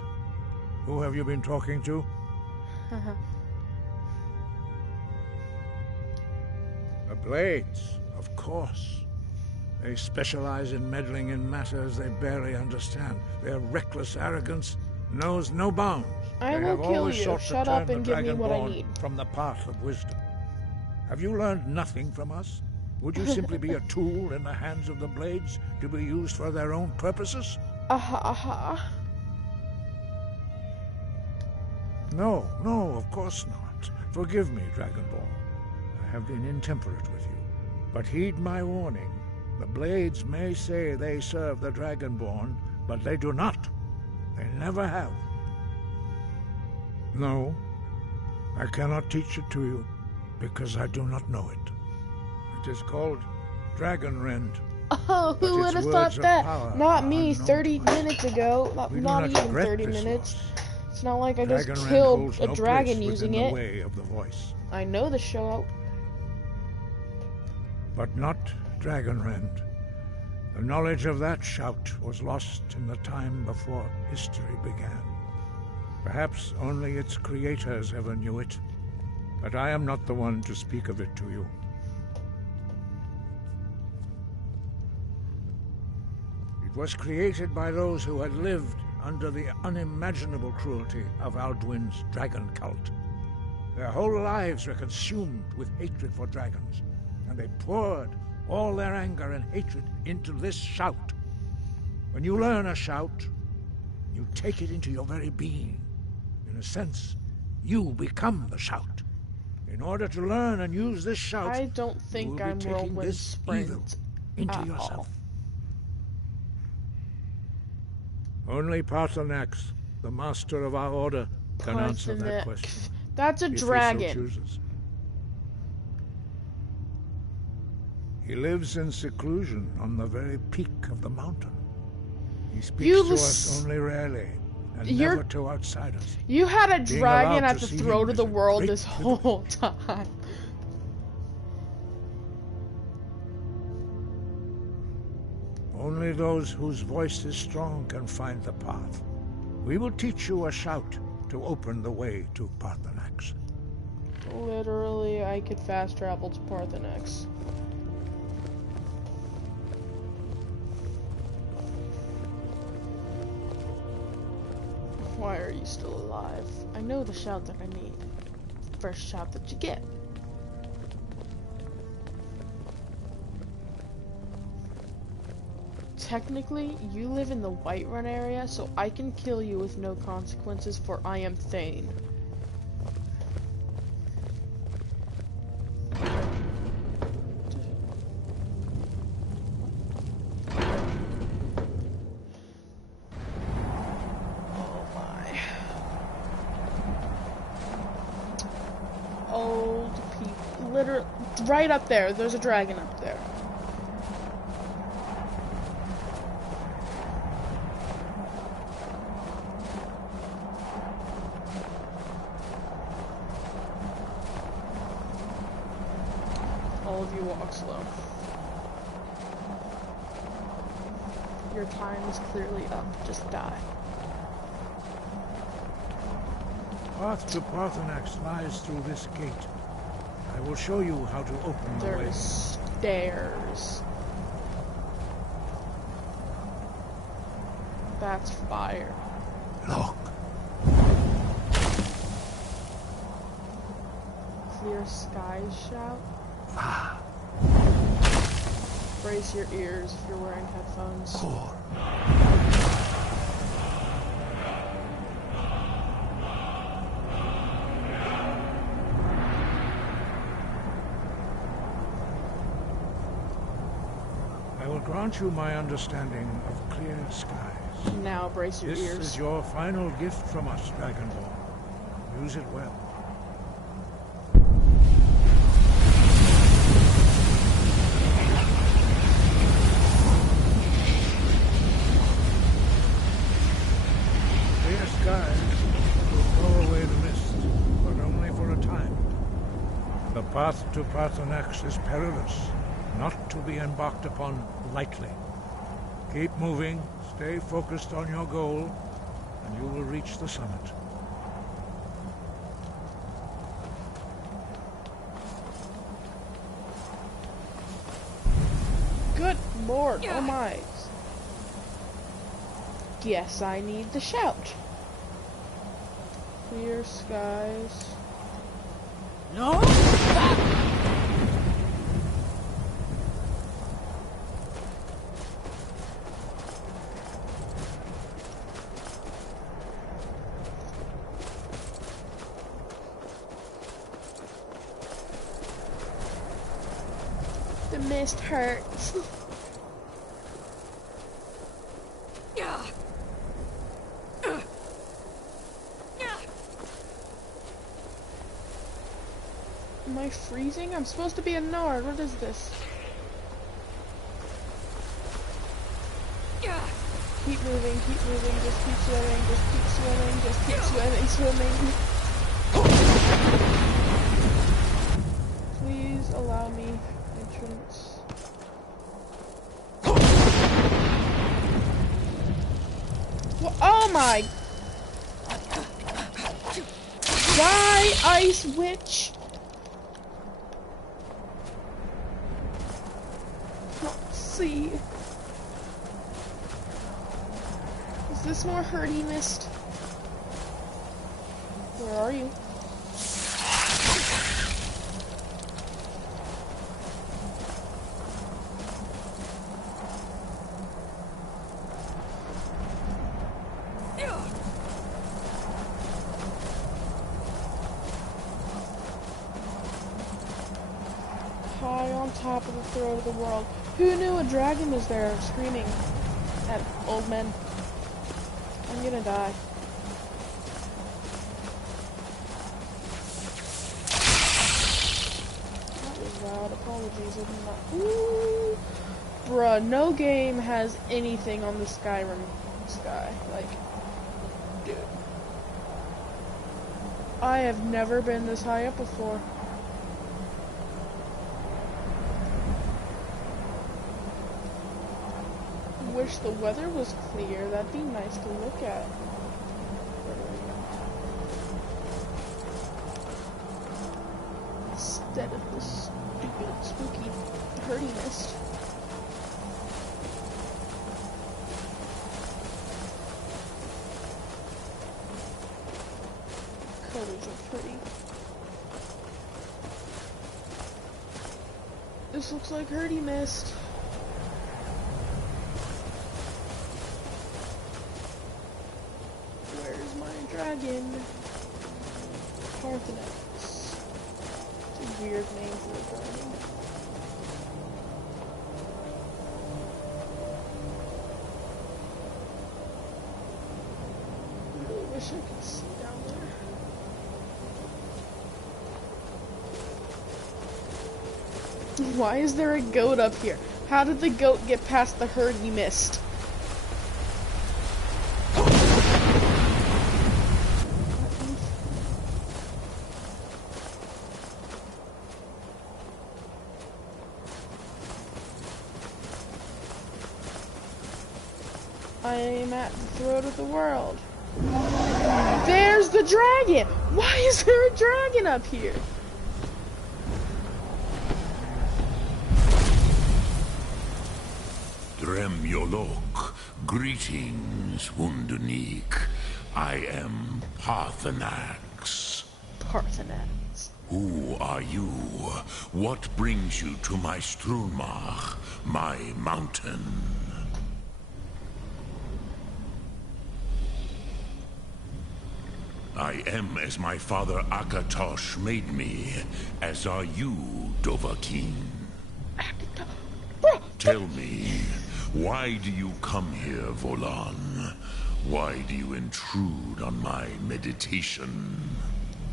Who have you been talking to? The Blades, of course. They specialize in meddling in matters they barely understand. Their reckless arrogance knows no bounds. I They will have kill always you. sought to Shut turn up the and give me what I Dragonborn need. from the path of wisdom. Have you learned nothing from us? Would you simply be a tool in the hands of the Blades to be used for their own purposes? Aha. No, of course not. Forgive me, Dragonborn. I have been intemperate with you. But heed my warning. The Blades may say they serve the Dragonborn, but they do not. They never have. No, I cannot teach it to you, because I do not know it. It is called Dragonrend. Oh, who would have thought that? Not me, 30 to us. minutes ago. Not even 30 minutes. It's not like I just Dragonrend killed holds a no dragon place using within it. the way of the voice. I know the show. But not Dragonrend. The knowledge of that shout was lost in the time before history began. Perhaps only its creators ever knew it, but I am not the one to speak of it to you. It was created by those who had lived under the unimaginable cruelty of Alduin's dragon cult. Their whole lives were consumed with hatred for dragons, and they poured all their anger and hatred into this shout. When you learn a shout, you take it into your very being. In a sense, you become the shout. In order to learn and use this shout, I don't you think will be I'm taking whirlwind this evil sprint into at yourself. all. Only Parthenax, the master of our order, can answer that question. That's a if dragon. He so chooses. He lives in seclusion on the very peak of the mountain. He speaks to us only rarely, and never to outsiders. You had a Being dragon allowed at to the see throat him of the is a world great this privilege. whole time. Only those whose voice is strong can find the path. We will teach you a shout to open the way to Parthenax. Literally, I could fast travel to Parthenax. Why are you still alive? I know the shout that I need. First shout that you get. Technically, you live in the Whiterun area, so I can kill you with no consequences, for I am Thane. Oh my. Old people. Literally, right up there, there's a dragon up there. All of you walk slow. Your time is clearly up. Just die. Path to Parthenax lies through this gate. I will show you how to open the way. There's stairs. That's fire. Look. Clear skies shout. Ah. Brace your ears if you're wearing headphones. Cool. I will grant you my understanding of clear skies. Now brace your This ears. is your final gift from us, Dragonborn. Use it well. path to Parthenax is perilous, not to be embarked upon lightly. Keep moving, stay focused on your goal, and you will reach the summit. Good lord, oh my. Guess I need the shout. Clear skies. No! The mist hurts. Am I freezing? I'm supposed to be a Nord. What is this? Keep moving, just keep swimming, just keep swimming, just keep swimming. Please allow me entrance. What? Oh my! Die, Ice Witch! Let's see. Is this more Herdy Mist? Where are you? High on top of the throat of the world. Who knew a dragon was there screaming at old men? I'm gonna die. That was loud. Apologies. I did not. Ooh. Bruh, no game has anything on the Skyrim sky. Like, dude. I have never been this high up before. Wish the weather was clear. That'd be nice to look at. Instead of this stupid, spooky, Herdy Mist. Colors are pretty. This looks like Herdy Mist. Dragon. Parthenax. It's a weird name for a dragon. I really wish I could see down there. Why is there a goat up here? How did the goat get past the Herdy Mist? I'm at the throat of the world. There's the dragon! Why is there a dragon up here? Dremyolok, greetings, Wundernik. I am Parthenax. Parthenax. Who are you? What brings you to my Strunmach, my mountain? I am as my father Akatosh made me, as are you, Dovahkiin. Tell me, why do you come here, Volan? Why do you intrude on my meditation?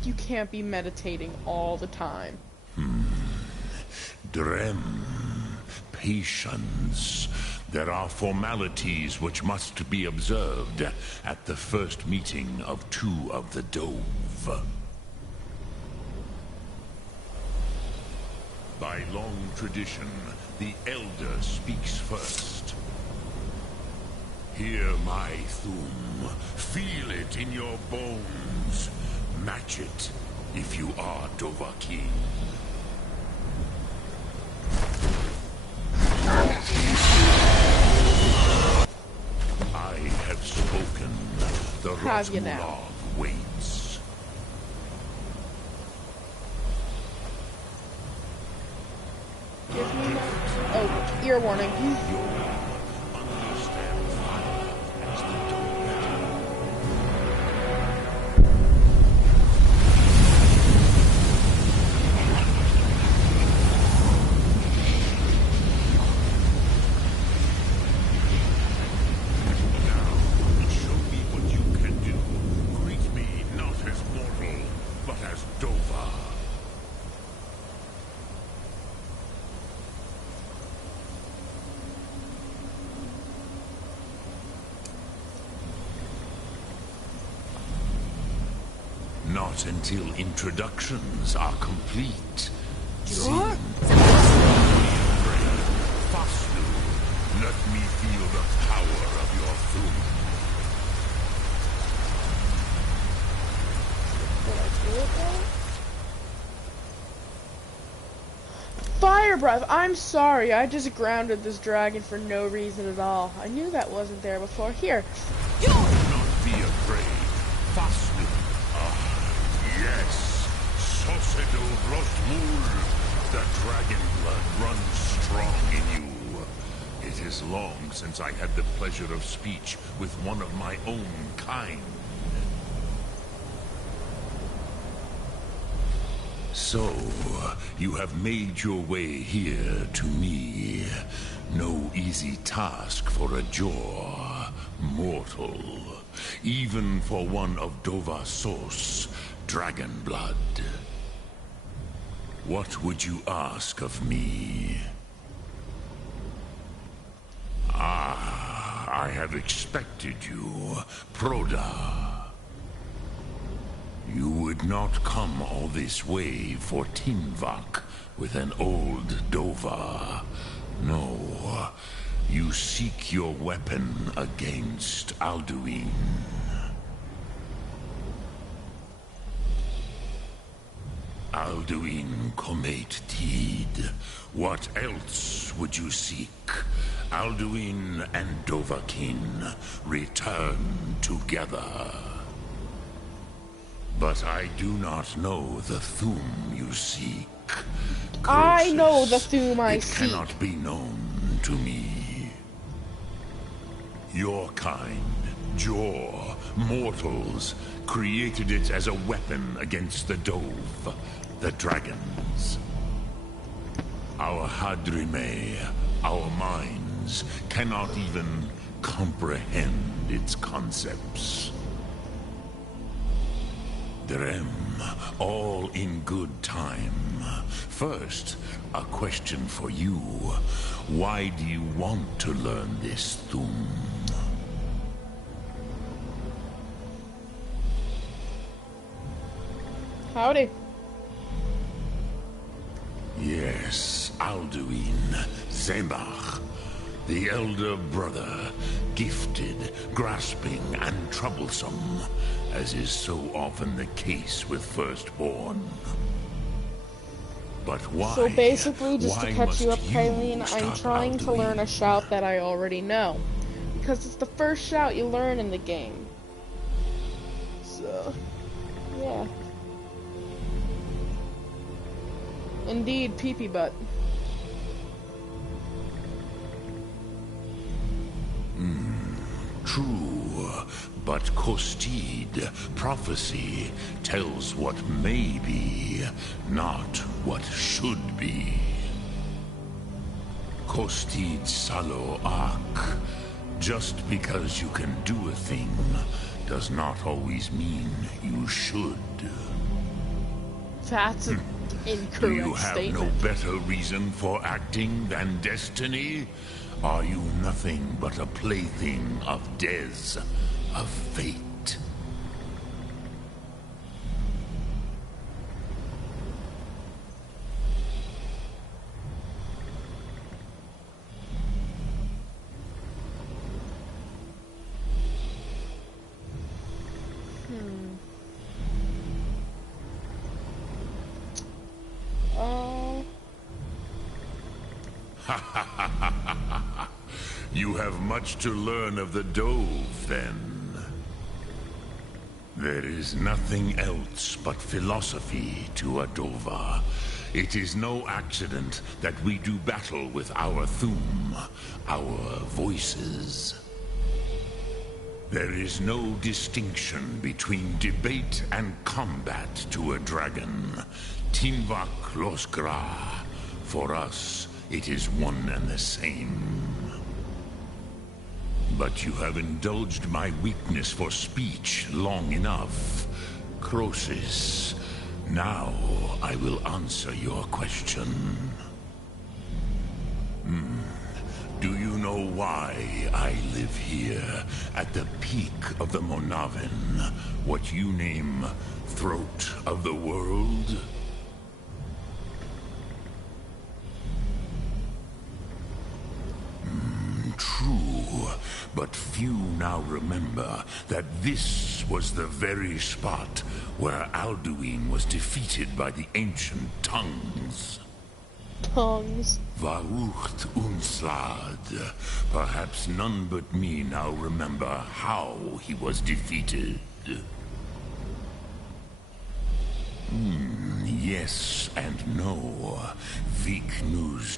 You can't be meditating all the time. Drem, patience. There are formalities which must be observed at the first meeting of two of the Dove. By long tradition, the Elder speaks first. Hear my Thum. Feel it in your bones. Match it if you are Dovahkiin. I have spoken. The Have you now? Rotmulav waits. Give me that. Oh, ear warning. Understand fire as the Dovahkiin. Now, show me what you can do. Greet me not as mortal, but as Dova. Not until introductions are complete. Sure. Faslu, let me feel the power of your Thum. Fire breath. I'm sorry. I just grounded this dragon for no reason at all. I knew that wasn't there before. Here. Do not be afraid. Faslu. Yes. Sosedo Rostmul. The dragon blood runs strong in you. It is long since I had the pleasure of speech with one of my own kind. So, you have made your way here to me. No easy task for a Jor, mortal. Even for one of Dova Sos, dragon blood. What would you ask of me? Ah, I have expected you, Proda. You would not come all this way for Tinvak with an old Dova. No, you seek your weapon against Alduin. Alduin Comet Tid. What else would you seek? Alduin and Dovahkiin return together. But I do not know the Thum you seek. I know the Croesus, Thum I it seek. cannot be known to me. Your kind, Jor, mortals, created it as a weapon against the Dove, the dragons. Our Hadrime, our minds, cannot even comprehend its concepts. Drem, all in good time. First, a question for you. Why do you want to learn this Thum? Howdy. Yes, Alduin, Zemach, the elder brother, gifted, grasping, and troublesome, as is so often the case with firstborn. But why? So basically, just to Why catch you up, must Kylene, I'm stop trying to learn a Alduin? shout that I already know. Because it's the first shout you learn in the game. So, yeah. Indeed, pee-pee butt. True, but Kostid, prophecy, tells what may be, not what should be. Kostid Salo Ak. Just because you can do a thing does not always mean you should. That's an Do incorrect you have statement. no better reason for acting than destiny? Are you nothing but a plaything of Dez, of fate? You have much to learn of the Dove, then. There is nothing else but philosophy to Adova. It is no accident that we do battle with our Thum, our voices. There is no distinction between debate and combat to a dragon. Tinvak Losgra. For us, it is one and the same. But you have indulged my weakness for speech long enough. Croesus, now I will answer your question. Do you know why I live here, at the peak of the Monavin, what you name Throat of the World? True, but few now remember that this was the very spot where Alduin was defeated by the ancient tongues. Tongues. Varucht Unslad. Perhaps none but me now remember how he was defeated. Yes and no. Vik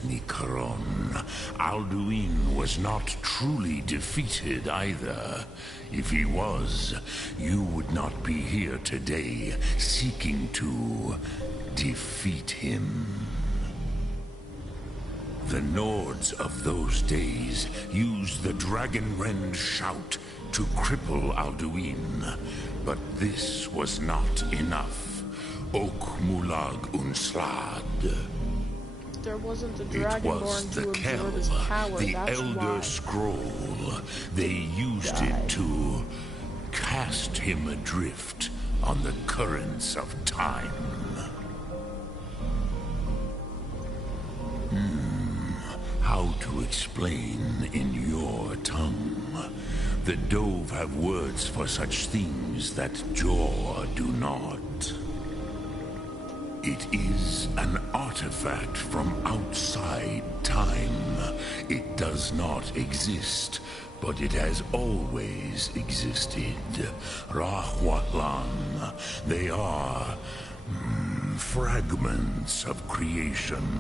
Nikaron. Alduin was not truly defeated either. If he was, you would not be here today seeking to defeat him. The Nords of those days used the Dragonrend shout to cripple Alduin, but this was not enough. Ok Mulag Unslad. There wasn't a It dragonborn was the to absorb Kel, his power, the that's Elder why. Scroll. They used it to cast him adrift on the currents of time. How to explain in your tongue? The Dove have words for such things that Jor do not. It is an artifact from outside time. It does not exist, but it has always existed. Rahwatlan. They are fragments of creation.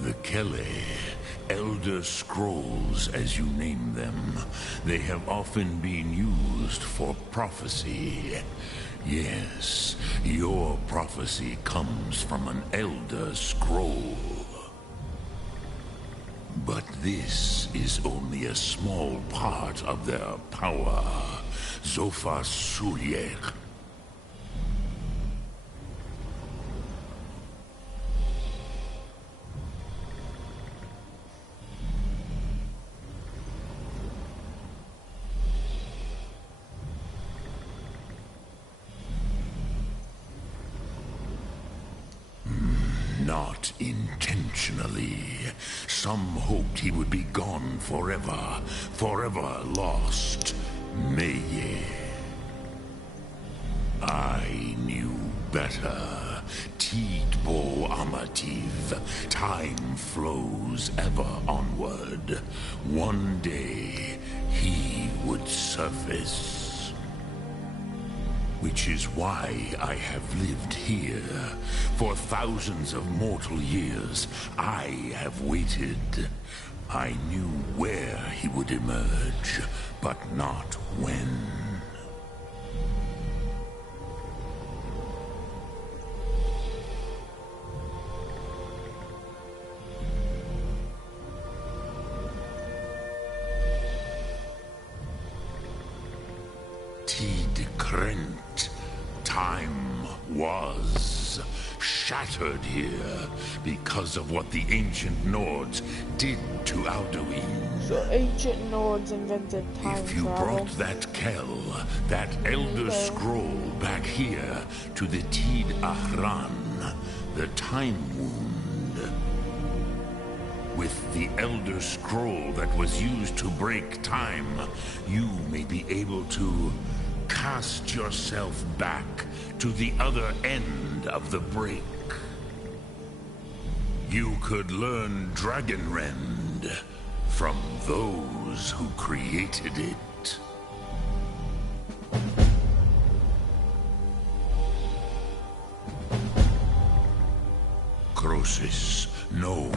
The Kele, Elder Scrolls as you name them, they have often been used for prophecy. Yes, your prophecy comes from an Elder Scroll. But this is only a small part of their power. Zofa Suryek. Not intentionally. Some hoped he would be gone forever, forever lost. Meye. I knew better. Tidbo Amativ. Time flows ever onward. One day, he would surface. Which is why I have lived here. For thousands of mortal years, I have waited. I knew where he would emerge, but not when. Tid Krent. Time was shattered here because of what the ancient Nords did to Alduin. So ancient Nords invented time If you travel. brought that Kel, that Elder Scroll back here to the Tid Ahran, the Time Wound, with the Elder Scroll that was used to break time, you may be able to cast yourself back to the other end of the break. You could learn Dragonrend from those who created it. Croesus, no.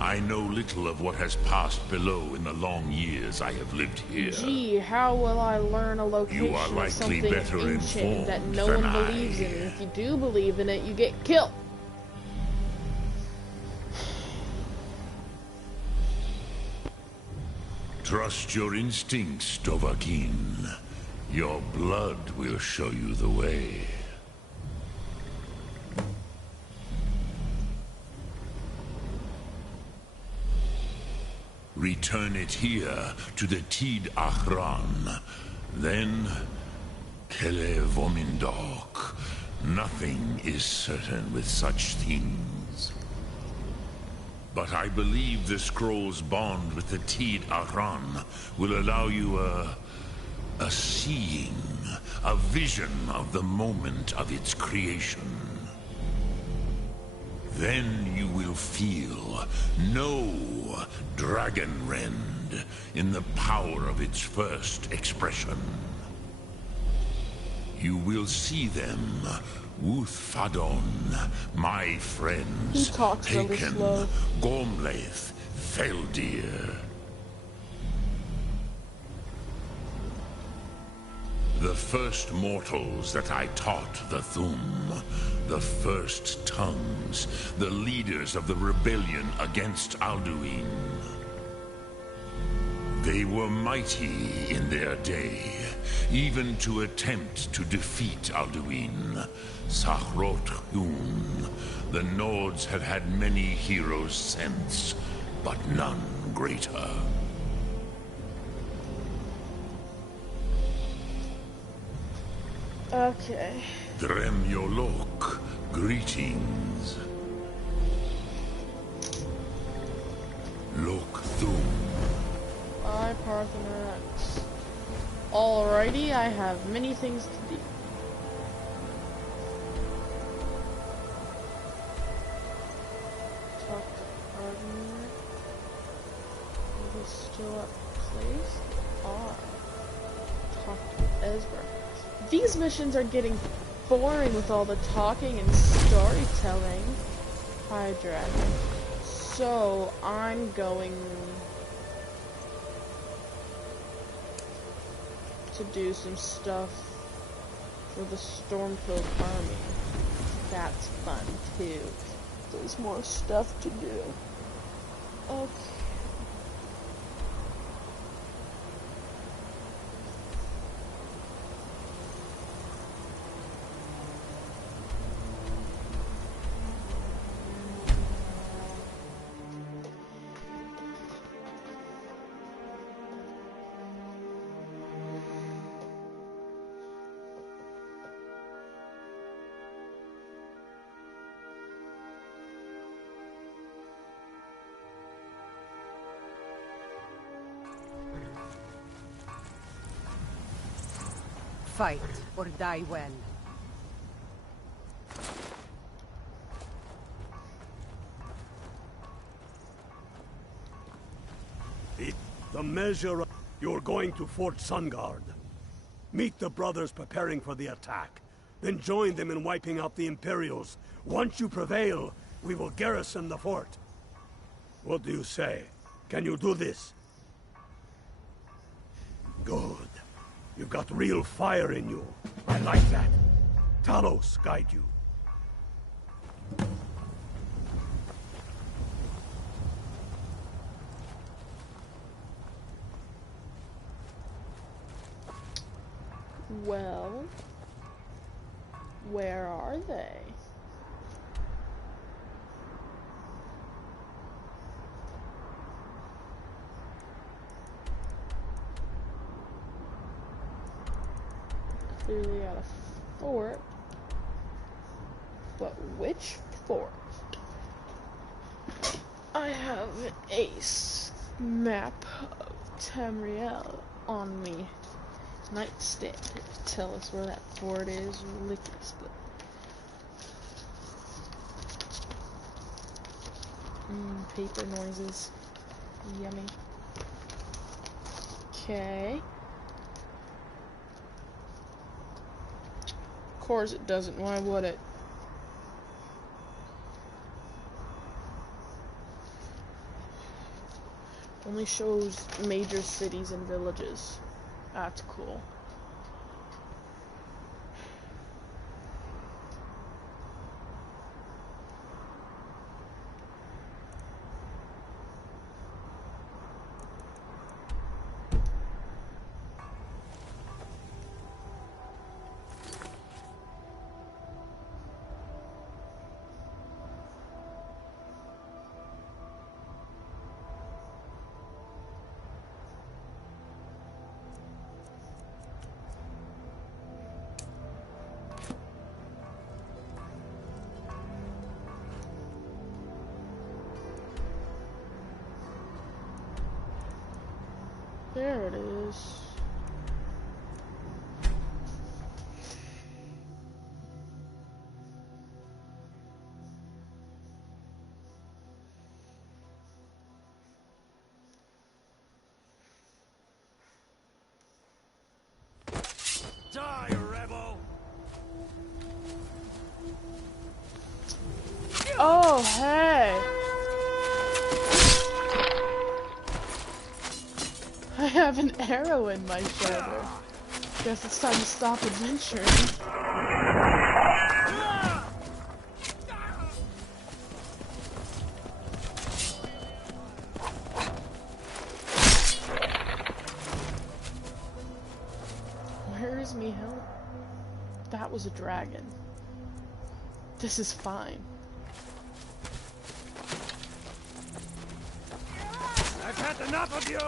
I know little of what has passed below in the long years I have lived here. Gee, how will I learn a location You are of likely something better ancient that informed no than one believes I. in? And if you do believe in it, you get killed. Trust your instincts, Dovahkiin. Your blood will show you the way. Return it here to the Tid Achran. Then, Kele Vomindok. Nothing is certain with such things. But I believe the scroll's bond with the Tid Achran will allow you a seeing, a vision of the moment of its creation. Then you will feel, know Dragonrend in the power of its first expression. You will see them, Wuthfadon, my friends, He talks really Haken, slow. Gormlaith, Feldir. The first mortals that I taught the Thum, the first tongues, the leaders of the rebellion against Alduin. They were mighty in their day, even to attempt to defeat Alduin. Sahrot Hun. The Nords have had many heroes since, but none greater. Okay. Dremyolok, greetings. Lok Thum. I Parthenax. Alrighty, I have many things to do. Talk to Arden. Is he still at place? Talk to Esber. These missions are getting boring with all the talking and storytelling. Hi, Dragon. So, I'm going to do some stuff for the Stormcloak army. That's fun, too. There's more stuff to do. Okay. Fight or die well. The measure of... You're going to Fort Sungard. Meet the brothers preparing for the attack. Then join them in wiping out the Imperials. Once you prevail, we will garrison the fort. What do you say? Can you do this? Good. You've got real fire in you. I like that. Talos guide you. Well, where are they? Clearly at a fort, but which fort? I have a map of Tamriel on me nightstand to tell us where that fort is lickety split. Paper noises. Yummy. Okay. Of course it doesn't. Why would it? Only shows major cities and villages. That's cool. There it is. Die, rebel! Oh, hey! I have an arrow in my shoulder. Guess it's time to stop adventuring. Where is me help? That was a dragon. This is fine. I've had enough of you!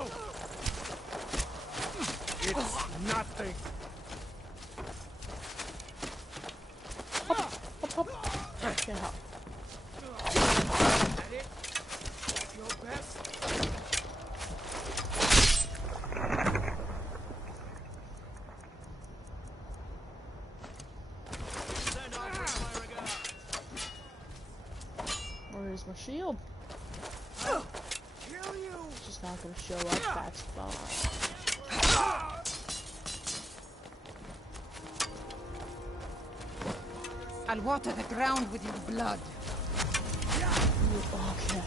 It's nothing. Hop, hop. Can't help. That it? Your best? Where's my shield? Kill you! It's just not gonna show up, that's fine. I'll water the ground with your blood. Okay.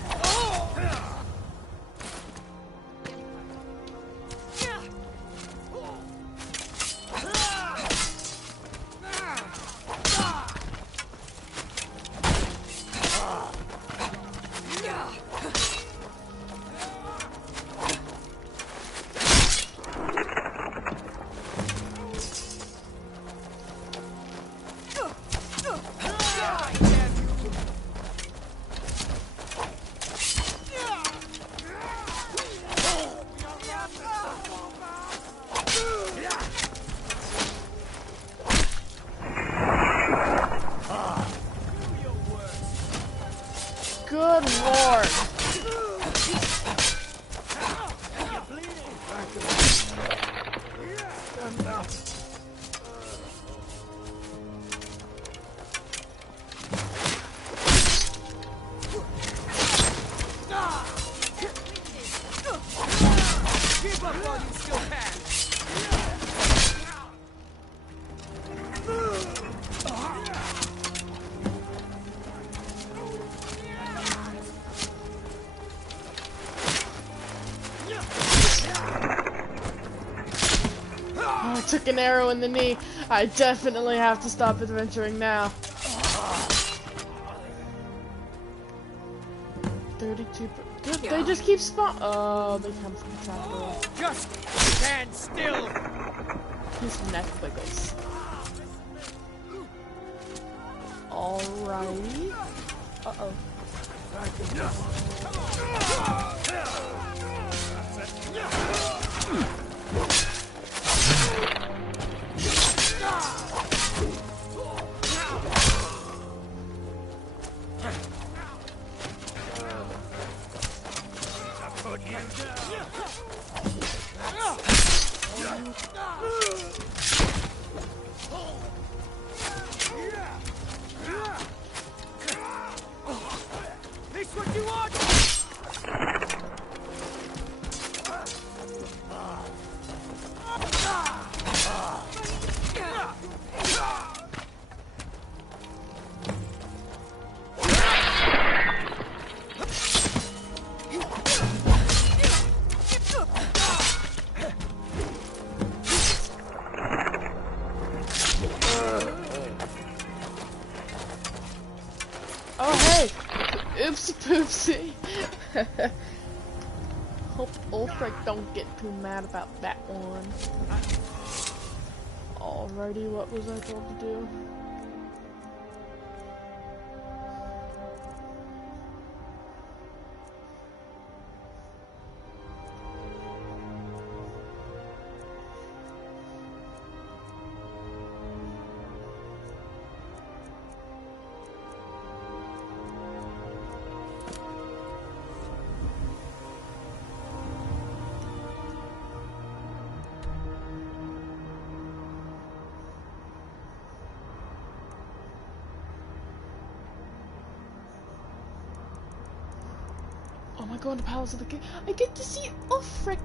Good lord. Keep up while you still can! Oh, I took an arrow in the knee. I definitely have to stop adventuring now. 32. Good. They just keep spawn. Oh, they come from the top door. Just stand still! His neck wiggles. Alrighty. Uh-oh. This what you want? Hope Ulfric don't get too mad about that one. Alrighty, what was I told to do? Oh my god, the Palace of the King. I get to see Ulfric.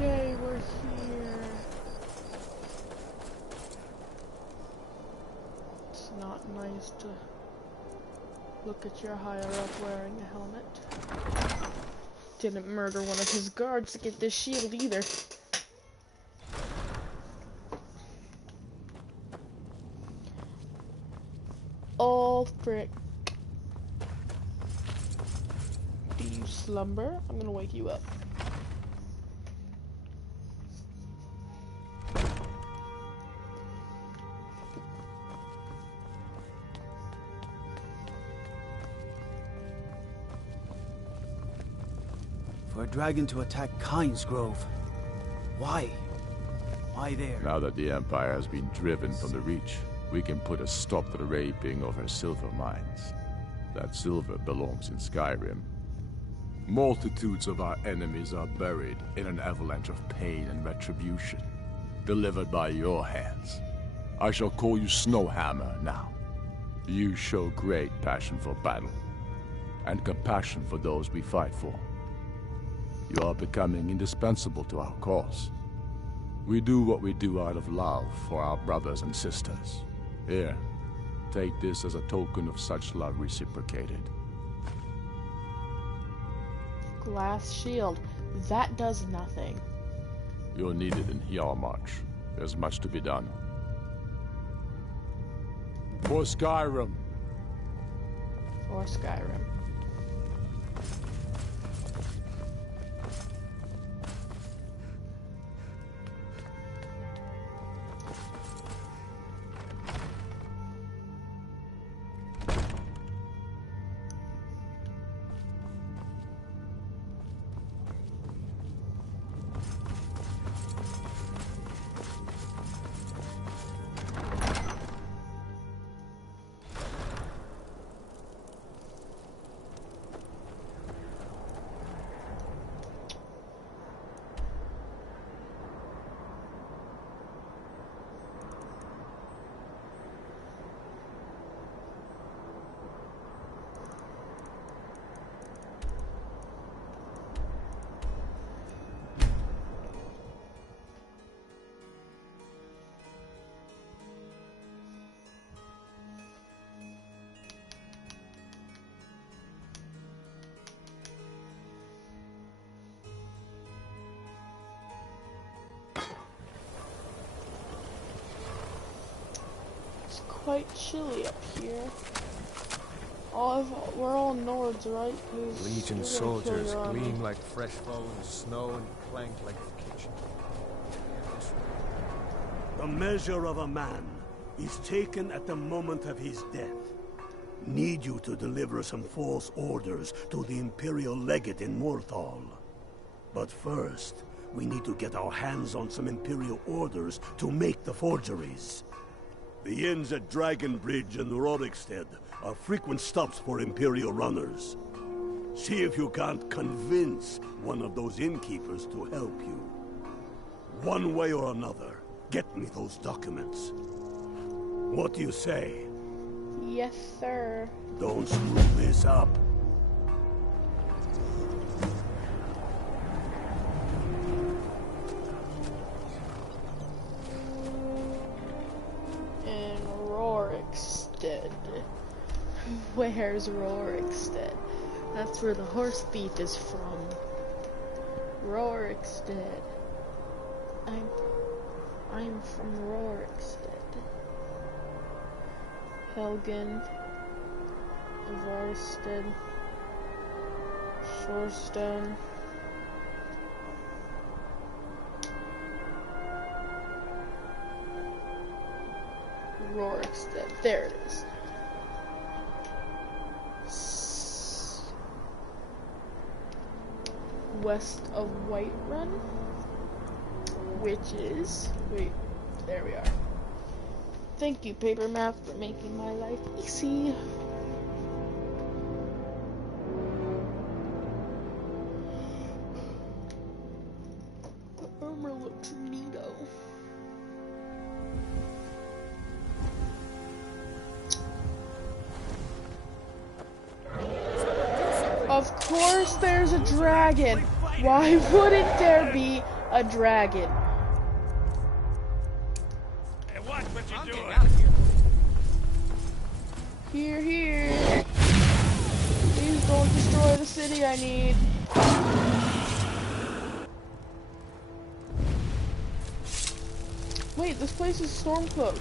Yay, we're here. It's not nice to look at your higher up wearing a helmet. Didn't murder one of his guards to get this shield either. Oh, frick. Do you slumber? I'm gonna wake you up. For a dragon to attack Kyne's Grove. Why? Why there? Now that the Empire has been driven from the Reach, we can put a stop to the raping of her silver mines. That silver belongs in Skyrim. Multitudes of our enemies are buried in an avalanche of pain and retribution, delivered by your hands. I shall call you Snowhammer now. You show great passion for battle, and compassion for those we fight for. You are becoming indispensable to our cause. We do what we do out of love for our brothers and sisters. Here, take this as a token of such love reciprocated. Glass shield. That does nothing. You're needed in Hjalmarch. There's much to be done. For Skyrim! For Skyrim. Quite chilly up here. We're all Nords, right? Legion soldiers gleam like fresh fallen snow and clank like the kitchen. The measure of a man is taken at the moment of his death. Need you to deliver some false orders to the Imperial Legate in Morthal. But first, we need to get our hands on some Imperial orders to make the forgeries. The inns at Dragon Bridge and Rorikstead are frequent stops for Imperial runners. See if you can't convince one of those innkeepers to help you. One way or another, get me those documents. What do you say? Yes, sir. Don't screw this up. hair's Rorikstead. That's where the horse thief is from. Rorikstead. I'm from Rorikstead. Helgen. Varstead. Shorestone. Rorikstead. There it is. West of Whiterun, which is, wait, there we are. Thank you, paper map, for making my life easy. The armor looks neato. Of course there's a dragon. Why wouldn't there be a dragon? Hey, watch what you're doing. Here, here. Please don't destroy the city I need. Wait, this place is Stormcloak.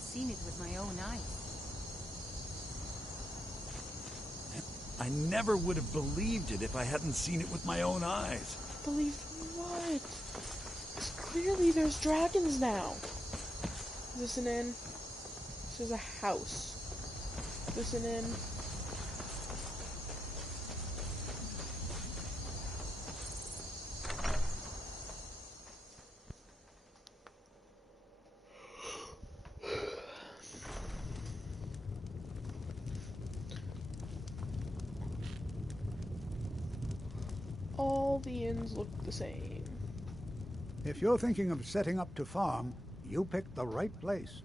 Seen it with my own eyes. I never would have believed it if I hadn't seen it with my own eyes. Believe what? Clearly there's dragons now. Is this an inn? This is a house. Is this an inn? All the inns look the same. If you're thinking of setting up to farm, you picked the right place.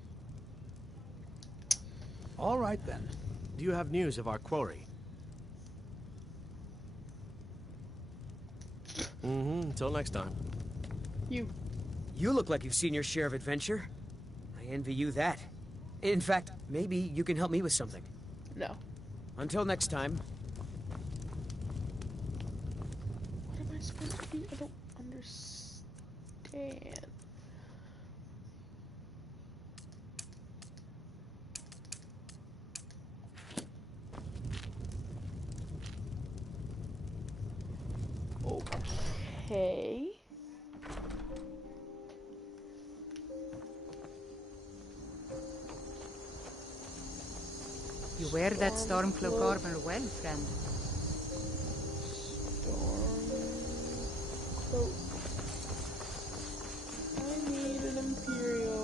All right then. Do you have news of our quarry? Until next time. You look like you've seen your share of adventure. I envy you that. In fact, maybe you can help me with something. No. Until next time. What am I supposed to be? I don't understand. Okay. You wear that Stormcloak armor well, friend. Stormcloak. I need an Imperial.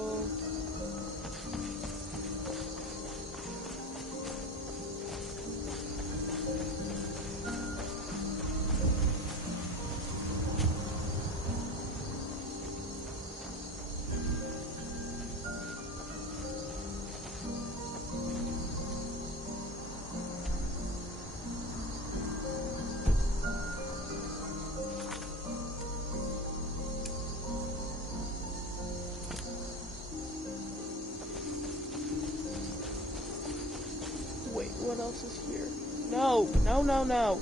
Wait, what else is here? No, no, no, no.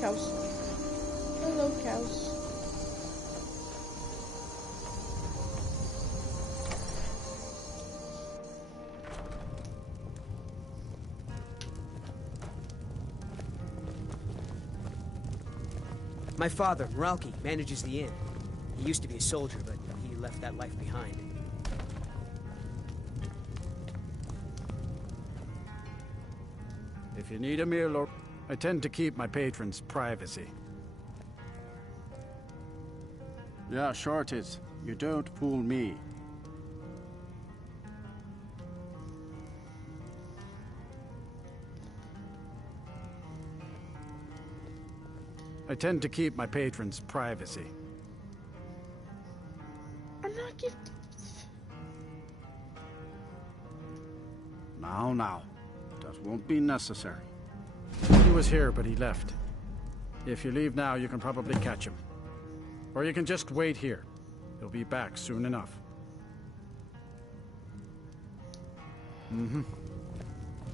Cows. Hello, cows. My father, Ralki, manages the inn. He used to be a soldier, but he left that life behind. If you need a meal or... I tend to keep my patrons' privacy. Yeah, sure it is. You don't fool me. I tend to keep my patrons' privacy. I'm not gifted. Now. That won't be necessary. He was here, but he left. If you leave now, you can probably catch him. Or you can just wait here. He'll be back soon enough.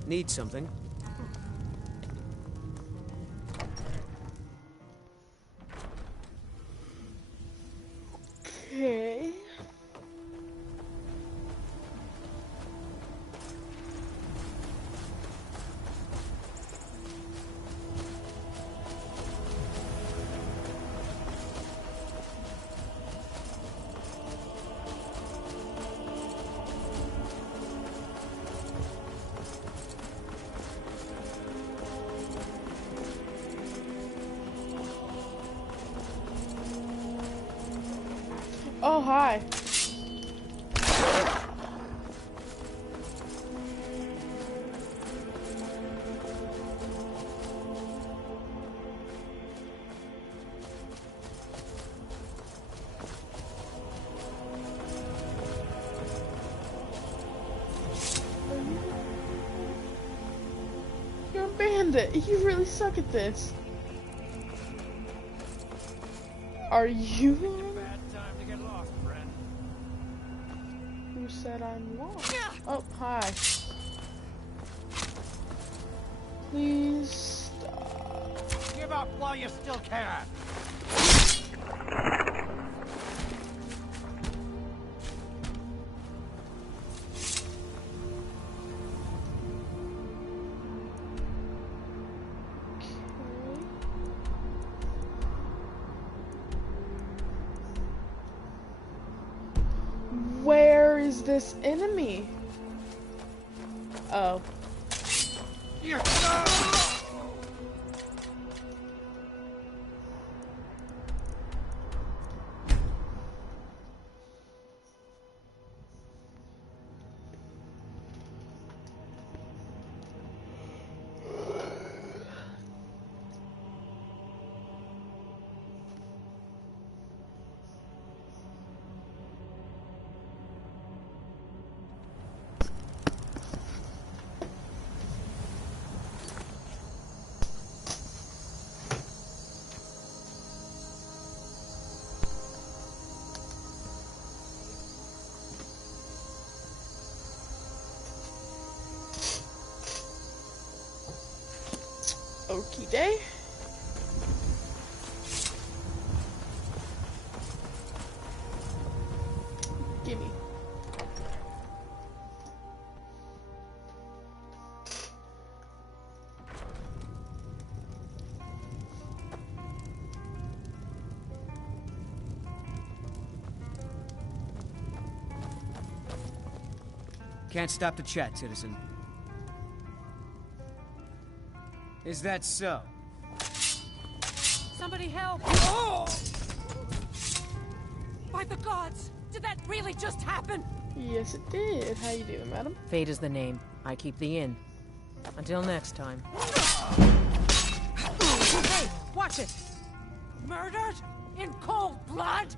Need something? Okay. Oh, hi. You're a bandit. You really suck at this. Are you? Bad time to get lost, friend. Who said I'm lost? Oh, hi. Please stop. Give up while you still can. Where is this enemy? Oh. Okie day. Gimme. Can't stop to chat, citizen. Is that so? Somebody help! By the gods! Did that really just happen? Yes, it did. How you doing, madam? Fate is the name. I keep the inn. Until next time. Hey, watch it! Murdered? In cold blood?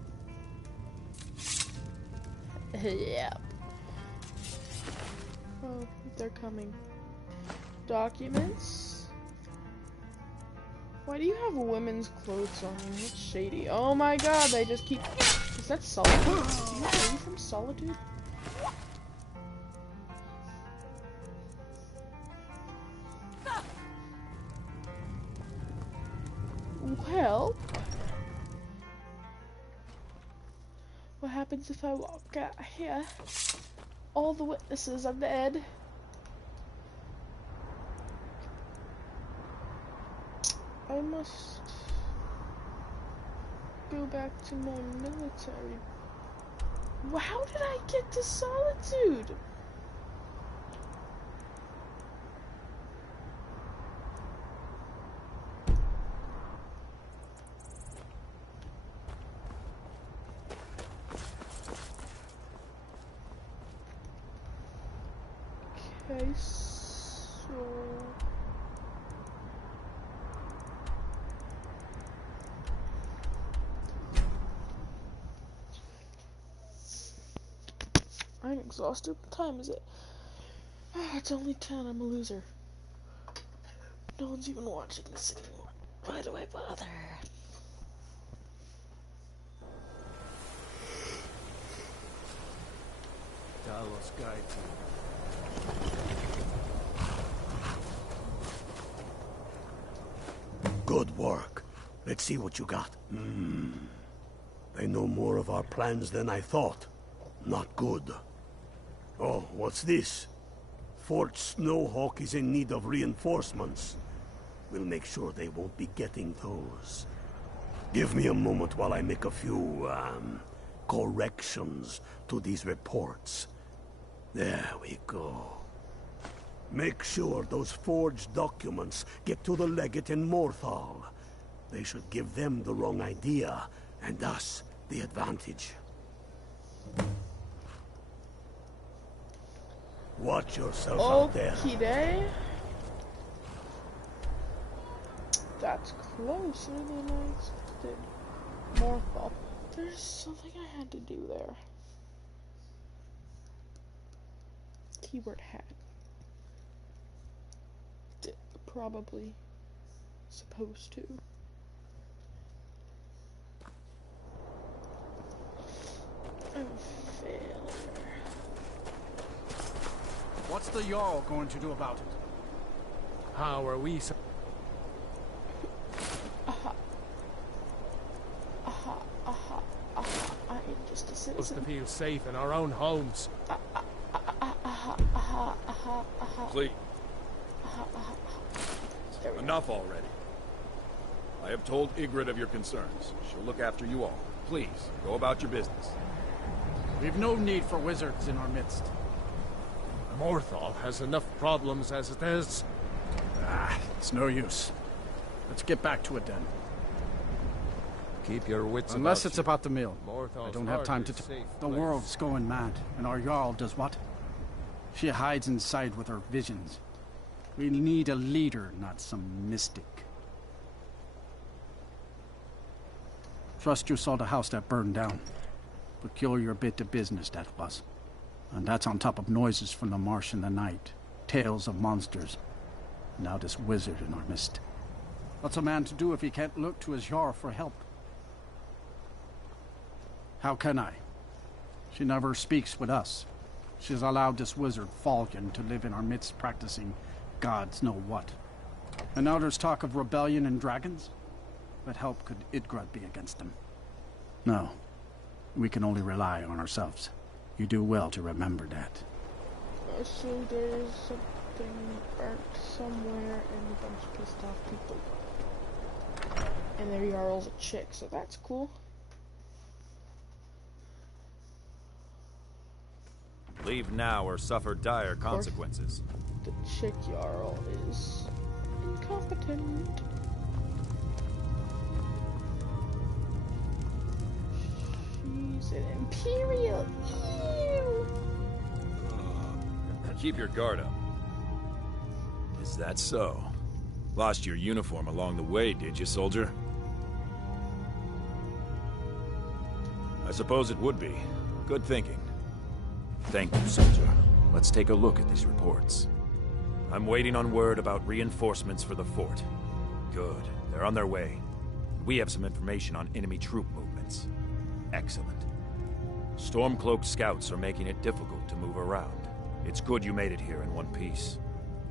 Yep. Oh, they're coming. Documents? Why do you have women's clothes on you? That's shady. Oh my god, they just keep... Is that Solitude? Are you from Solitude? Well... What happens if I walk out here? All the witnesses are dead. I must go back to my military. How did I get to Solitude? Okay, so... I'm exhausted. What time is it? Oh, it's only 10. I'm a loser. No one's even watching this anymore. Why do I bother? Talos guides you. Good work. Let's see what you got. They know more of our plans than I thought. Not good. Oh, what's this? Fort Snowhawk is in need of reinforcements. We'll make sure they won't be getting those. Give me a moment while I make a few, corrections to these reports. There we go. Make sure those forged documents get to the legate in Morthal. They should give them the wrong idea, and us the advantage. Watch yourself out there. Okey-day. That's closer than I expected. Morthal. There's something I had to do there. Keyword hat. Probably supposed to. I'm a failure. What's the Jarl going to do about it? How are we so... I am just a supposed citizen. to feel safe in our own homes? Please. Enough already. I have told Ygritte of your concerns. She'll look after you all. Please, go about your business. We've no need for wizards in our midst. Morthal has enough problems as it is. It's no use. Let's get back to it then. Keep your wits Unless about it's you. about the mill. Morthal's I don't have time to... hardly a safe The place. world's going mad, and our Jarl does what? She hides inside with her visions. We need a leader, not some mystic. Trust you saw the house that burned down. Peculiar bit of business that was. And that's on top of noises from the marsh in the night. Tales of monsters. Now this wizard in our midst. What's a man to do if he can't look to his Jarl for help? How can I? She never speaks with us. She's allowed this wizard, Falcon, to live in our midst practicing gods know what. And now there's talk of rebellion and dragons? What help could Ygritte be against them? No. We can only rely on ourselves. You do well to remember that. So there's something burnt somewhere and a bunch of pissed off people. And their Jarl's a chick, so that's cool. Leave now or suffer dire consequences. The chick Jarl is incompetent. She's an Imperial. Ew. Keep your guard up. Is that so? Lost your uniform along the way, did you, soldier? I suppose it would be. Good thinking. Thank you, soldier. Let's take a look at these reports. I'm waiting on word about reinforcements for the fort. Good. They're on their way. We have some information on enemy troop movements. Excellent. Stormcloak scouts are making it difficult to move around. It's good you made it here in one piece.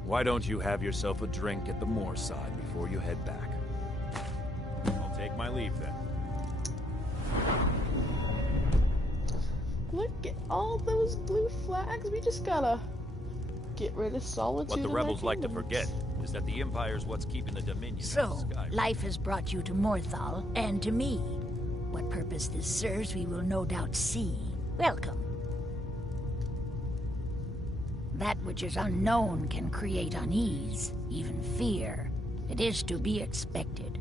Why don't you have yourself a drink at the moor side before you head back? I'll take my leave then. Look at all those blue flags. We just gotta get rid of solitude. What the in rebels our like to kingdoms. forget is that the Empire's what's keeping the Dominion So, in the sky. life has brought you to Morthal, and to me. What purpose this serves, we will no doubt see. Welcome. That which is unknown can create unease, even fear. It is to be expected.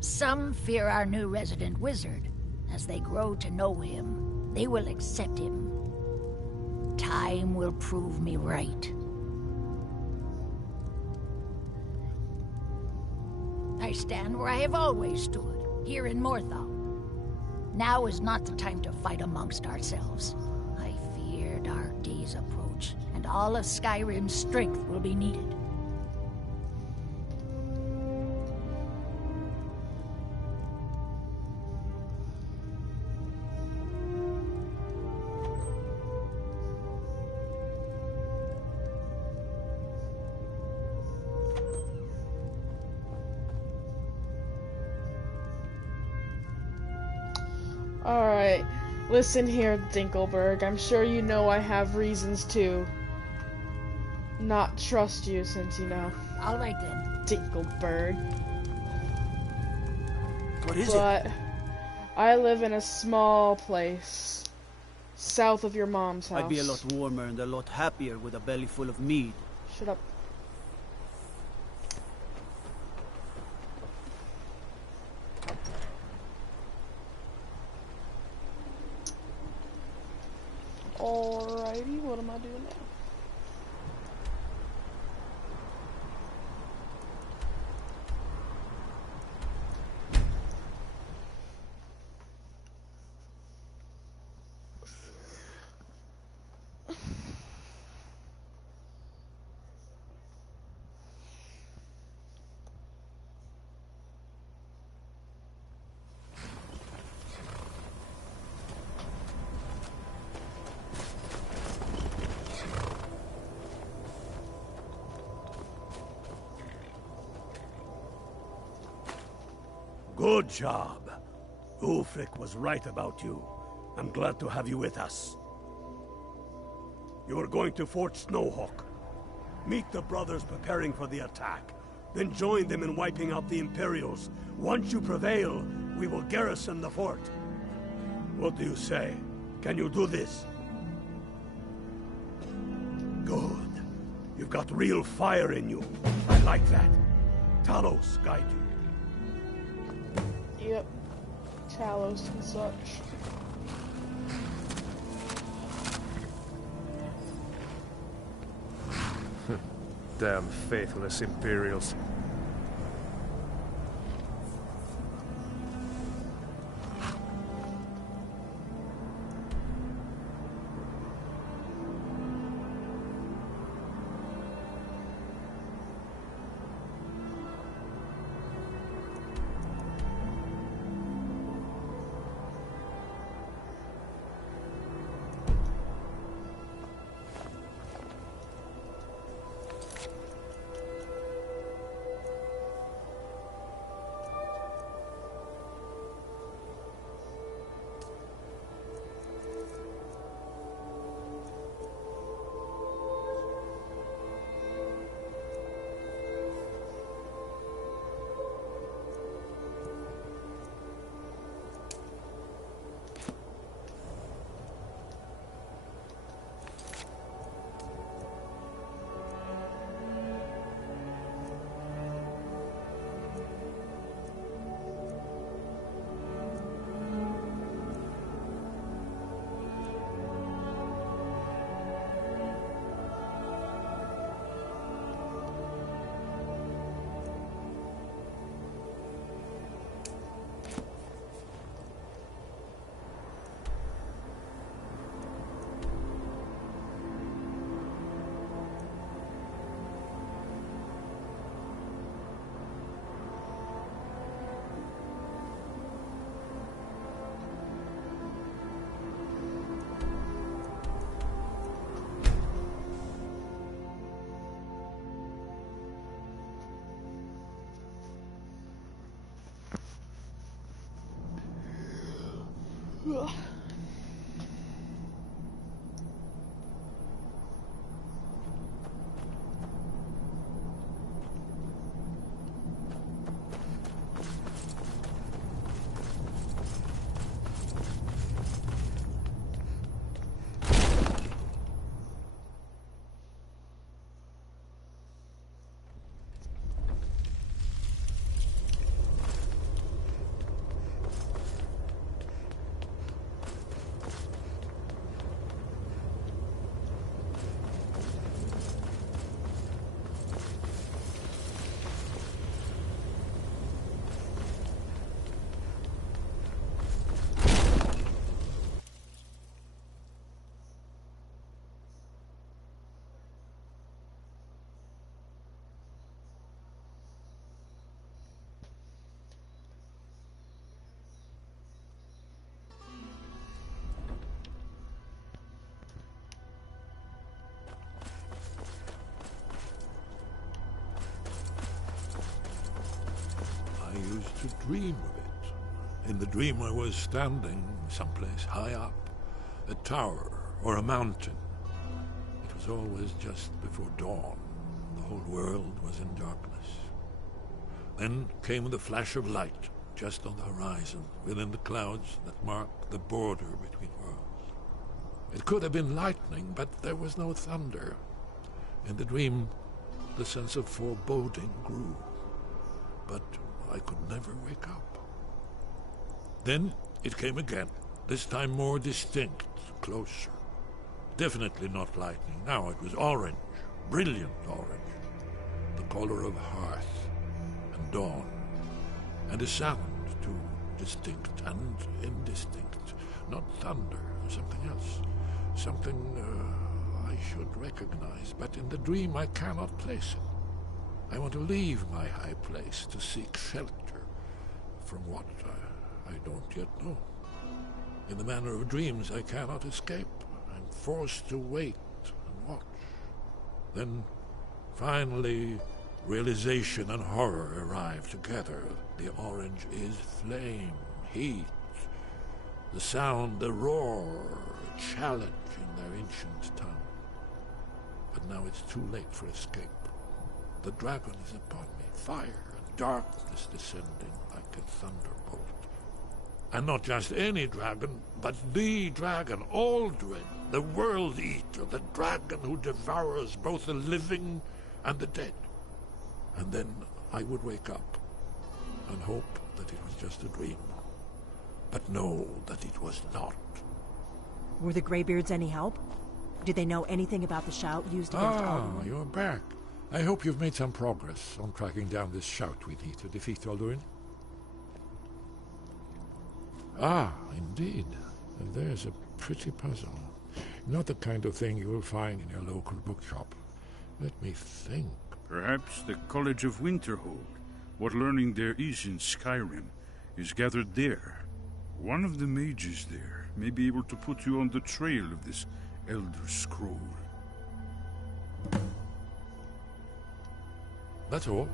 Some fear our new resident wizard. As they grow to know him, they will accept him. Time will prove me right. I stand where I have always stood, here in Morthal. Now is not the time to fight amongst ourselves. I fear dark days approach, and all of Skyrim's strength will be needed. Alright, listen here, Dinkelberg. I'm sure you know I have reasons to not trust you since, you know. Alright then. Dinkelberg. What is but it? I live in a small place, south of your mom's house. I'd be a lot warmer and a lot happier with a belly full of mead. Shut up. Alrighty, what am I doing now? Good job. Ulfric was right about you. I'm glad to have you with us. You are going to Fort Snowhawk. Meet the brothers preparing for the attack. Then join them in wiping out the Imperials. Once you prevail, we will garrison the fort. What do you say? Can you do this? Good. You've got real fire in you. I like that. Talos, guide you. Yep. Talos and such. Damn faithless Imperials. Ugh. dream of it. In the dream I was standing someplace high up, a tower or a mountain. It was always just before dawn. The whole world was in darkness. Then came the flash of light, just on the horizon, within the clouds that mark the border between worlds. It could have been lightning, but there was no thunder. In the dream, the sense of foreboding grew, but I could never wake up. Then it came again, this time more distinct, closer. Definitely not lightning. Now it was orange, brilliant orange, the color of hearth and dawn, and a sound too distinct and indistinct. Not thunder, something else. Something I should recognize, but in the dream I cannot place it. I want to leave my high place to seek shelter from what I don't yet know. In the manner of dreams, I cannot escape. I'm forced to wait and watch. Then, finally, realization and horror arrive together. The orange is flame, heat, the sound, the roar, a challenge in their ancient tongue. But now it's too late for escape. The dragon is upon me, fire and darkness descending like a thunderbolt. And not just any dragon, but the dragon, Aldrin, the World Eater, the dragon who devours both the living and the dead. And then I would wake up and hope that it was just a dream, but know that it was not. Were the Greybeards any help? Did they know anything about the shout used against Alduin? You're back. I hope you've made some progress on tracking down this shout we need to defeat Alduin. Indeed. There's a pretty puzzle. Not the kind of thing you will find in your local bookshop. Let me think. Perhaps the College of Winterhold. What learning there is in Skyrim is gathered there. One of the mages there may be able to put you on the trail of this Elder Scroll. That's all.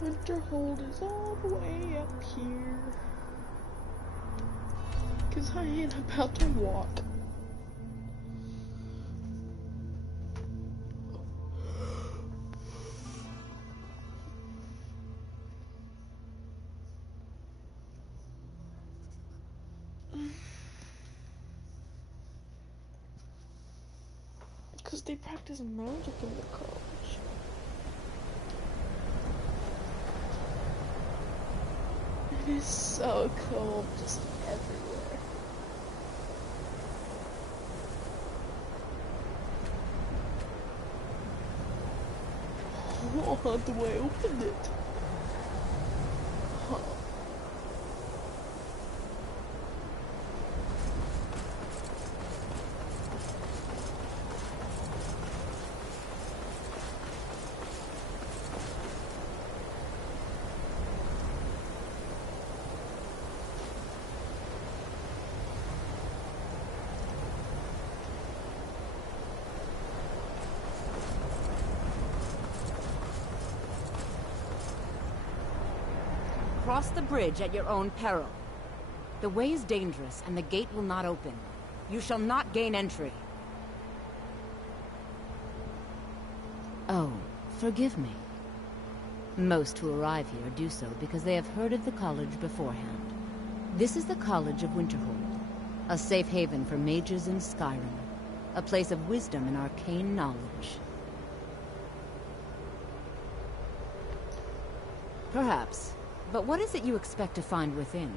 Winterhold is all the way up here. 'Cause I ain't about to walk. Because they practice magic in the college. It is so cold just everywhere. Oh, the way I opened it. Huh. Cross the bridge at your own peril. The way is dangerous, and the gate will not open. You shall not gain entry. Oh, forgive me. Most who arrive here do so because they have heard of the college beforehand. This is the College of Winterhold, a safe haven for mages in Skyrim, a place of wisdom and arcane knowledge. Perhaps. But what is it you expect to find within?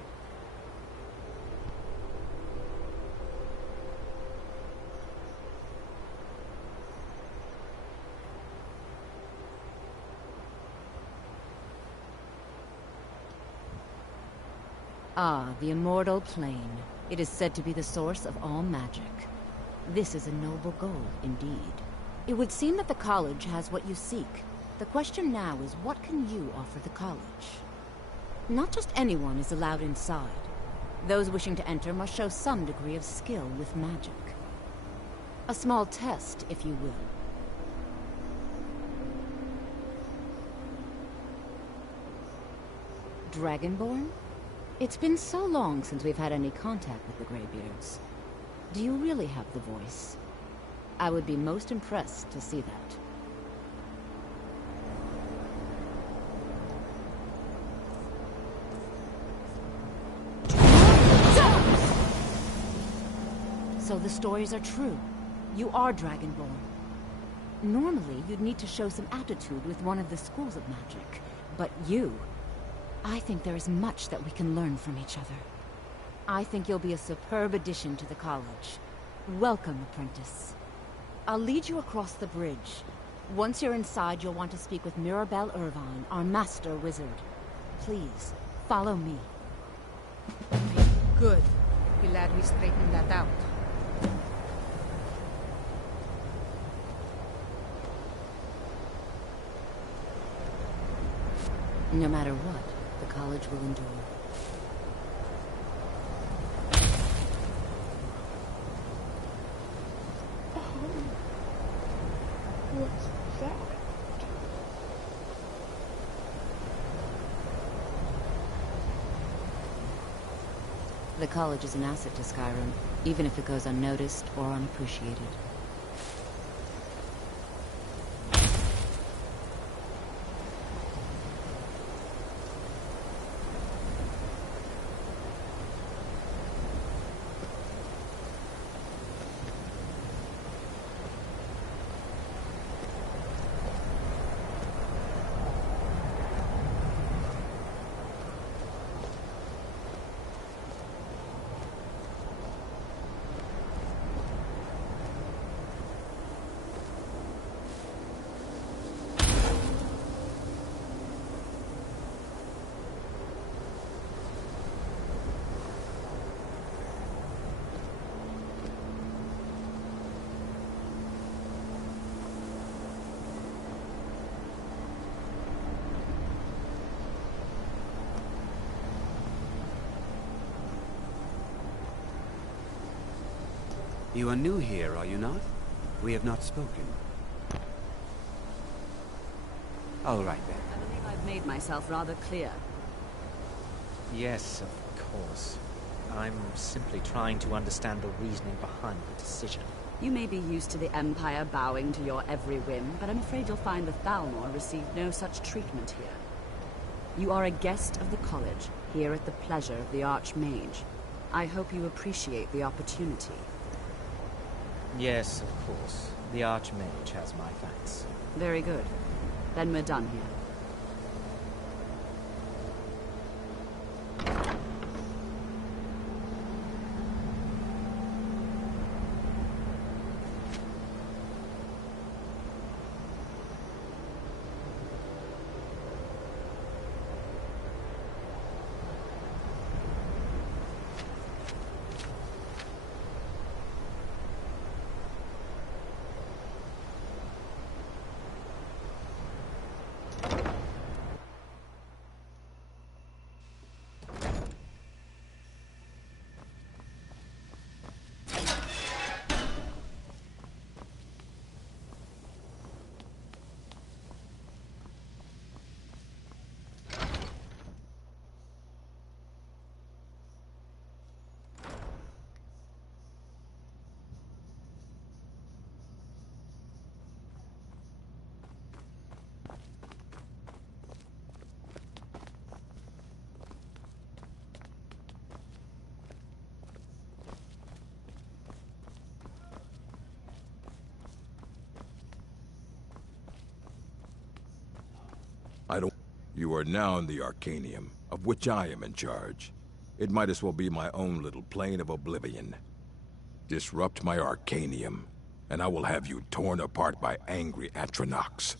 Ah, the immortal plane. It is said to be the source of all magic. This is a noble goal, indeed. It would seem that the college has what you seek. The question now is, what can you offer the college? Not just anyone is allowed inside. Those wishing to enter must show some degree of skill with magic. A small test, if you will. Dragonborn? It's been so long since we've had any contact with the Greybeards. Do you really have the voice? I would be most impressed to see that. So the stories are true. You are Dragonborn. Normally, you'd need to show some aptitude with one of the schools of magic. But you... I think there is much that we can learn from each other. I think you'll be a superb addition to the college. Welcome, apprentice. I'll lead you across the bridge. Once you're inside, you'll want to speak with Mirabelle Irvine, our master wizard. Please, follow me. Good. Glad we straightened that out. No matter what, the college will endure. What's that? The college is an asset to Skyrim, even if it goes unnoticed or unappreciated. You are new here, are you not? We have not spoken. All right, then. I believe I've made myself rather clear. Yes, of course. I'm simply trying to understand the reasoning behind the decision. You may be used to the Empire bowing to your every whim, but I'm afraid you'll find the Thalmor received no such treatment here. You are a guest of the college, here at the pleasure of the Archmage. I hope you appreciate the opportunity. Yes, of course. The Archmage has my thanks. Very good. Then we're done here. You are now in the Arcanium, of which I am in charge. It might as well be my own little plane of oblivion. Disrupt my Arcanium, and I will have you torn apart by angry Atronachs.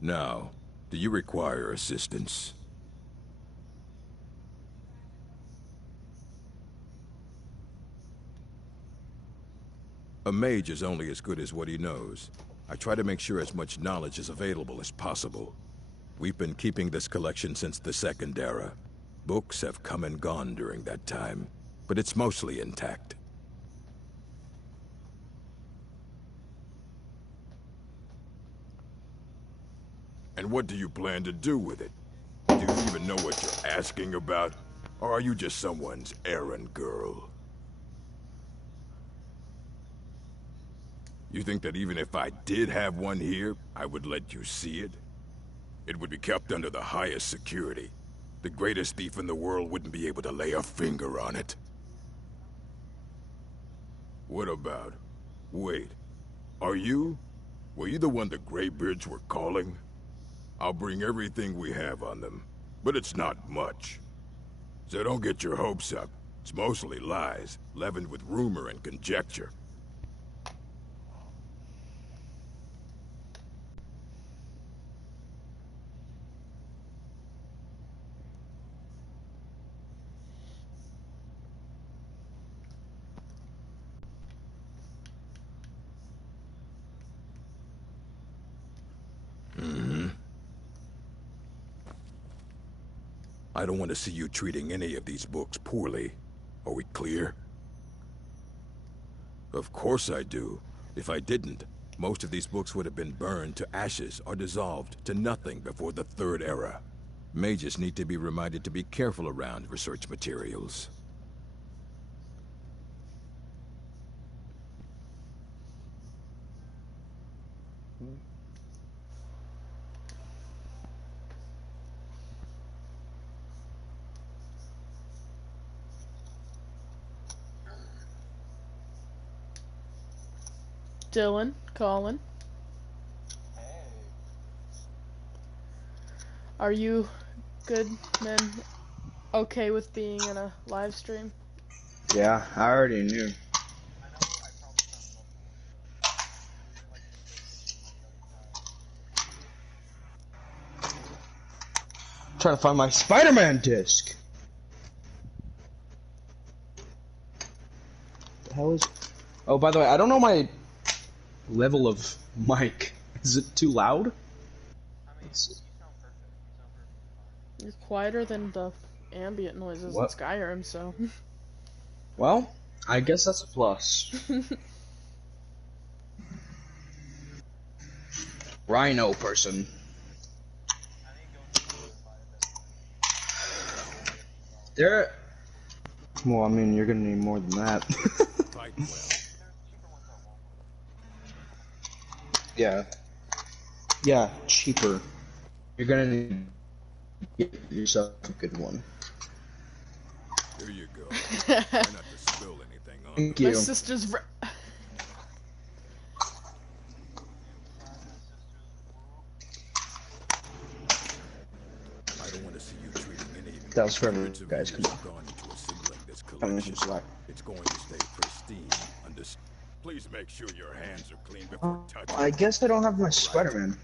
Now, do you require assistance? A mage is only as good as what he knows. I try to make sure as much knowledge is available as possible. We've been keeping this collection since the Second Era. Books have come and gone during that time, but it's mostly intact. And what do you plan to do with it? Do Even know what you're asking about? Or are you just someone's errand girl? You think that even if I did have one here, I would let you see it? It would be kept under the highest security. The greatest thief in the world wouldn't be able to lay a finger on it. What about... Wait. Are you? Were you the one the Greybeards were calling? I'll bring everything we have on them. But it's not much. So don't get your hopes up. It's mostly lies, leavened with rumor and conjecture. I don't want to see you treating any of these books poorly. Are we clear? Of course I do. If I didn't, most of these books would have been burned to ashes or dissolved to nothing before the Third Era. Mages need to be reminded to be careful around research materials. Dylan, Colin. Are you good, men? Okay with being in a live stream? Yeah, I already knew. Trying to find my Spider-Man disc. The hell is? Oh, by the way, I don't know my level of mic. Is it too loud? You're quieter than the ambient noises in Skyrim, so. Well, I guess that's a plus. Rhino person. There. Well, I mean, you're gonna need more than that. Yeah. Yeah, cheaper. You're gonna need to get yourself a good one. Here you go. Try not to spill anything on Thank them. you. My sister's. I don't want to see you treating any of That was for hundreds of guys. years have gone into assembling this collection. It's going to stay pristine. Please make sure your hands are clean before touching. I guess I don't have my Spider-Man.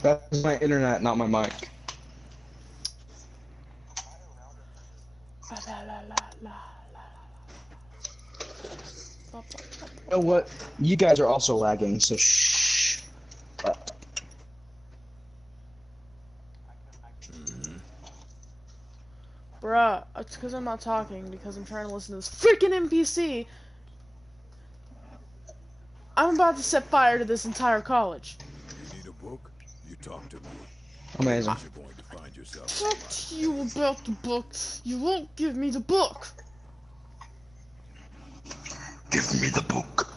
That's my internet, not my mic. You know what? You guys are also lagging, so shh. Bruh, it's because I'm not talking, because I'm trying to listen to this freaking NPC. I'm about to set fire to this entire college. You need a book? You talk to me. Amazing. You're going to find yourself. Talk to you about the book. You won't give me the book. Give me the book.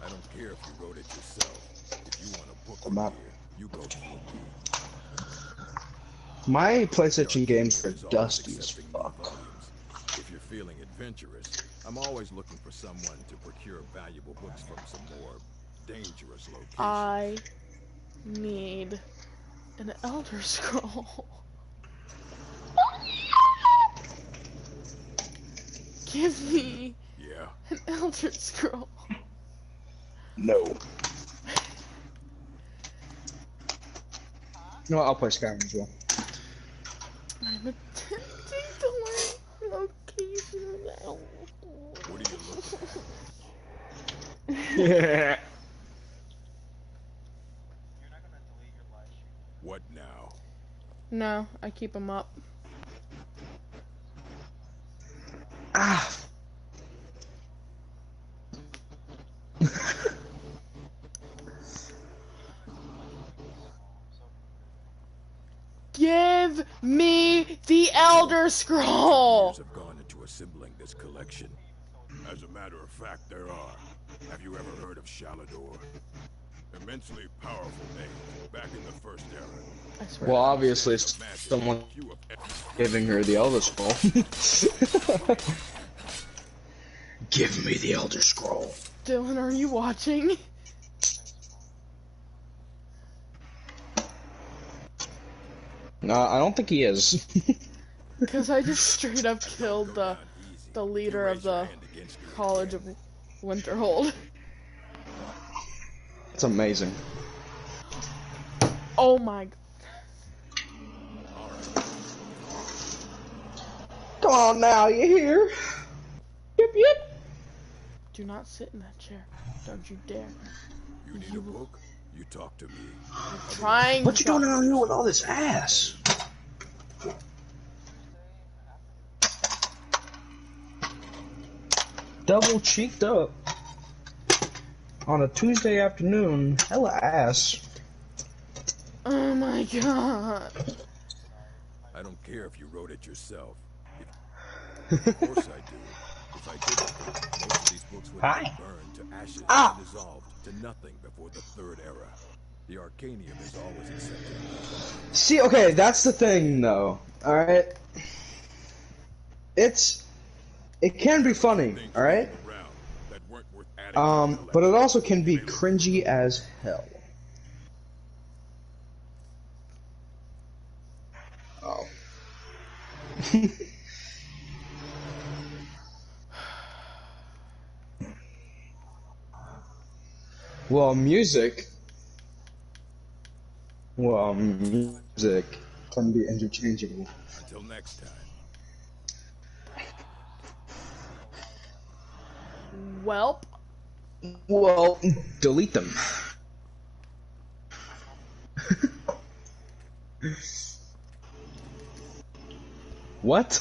I don't care if you wrote it yourself. If you want a book I'm out. here, you go for me. My PlayStation games are dusty as fuck. If you're feeling adventurous, I'm always looking for someone to procure valuable books from some more dangerous locations. I need an Elder Scroll. Give me an Elder Scroll. No. No, I'll play Skyrim as well. I'm attempting to learn location now. What are you looking Yeah. What now? No, I keep them up. Ah. Give me the Elder Scroll! Years have gone into assembling this collection. As a matter of fact, there are. Have you ever heard of Shalador? Immensely powerful name, back in the First Era. Well, obviously, it's someone giving her the Elder Scroll. Give me the Elder Scroll. Dylan, are you watching? No, I don't think he is. Because I just straight up killed the leader of the College of Winterhold. It's amazing. Oh my. Come on now, you here? Yep, yep. Do not sit in that chair. Don't you dare. You need a book? You talk to me. I'm trying. What you doing around here with all this ass? Double cheeked up on a Tuesday afternoon. Hella ass. Oh my god. I don't care if you wrote it yourself. Of course I do. If I didn't, most of these books would have been burned to ashes and dissolved to nothing before the Third Era. The Arcanium is always accepted. See, okay, that's the thing, though. Alright? It can be funny, alright? But it also can be cringy as hell. Oh. Well, music can be interchangeable. Until next time. Welp. Well, delete them. What?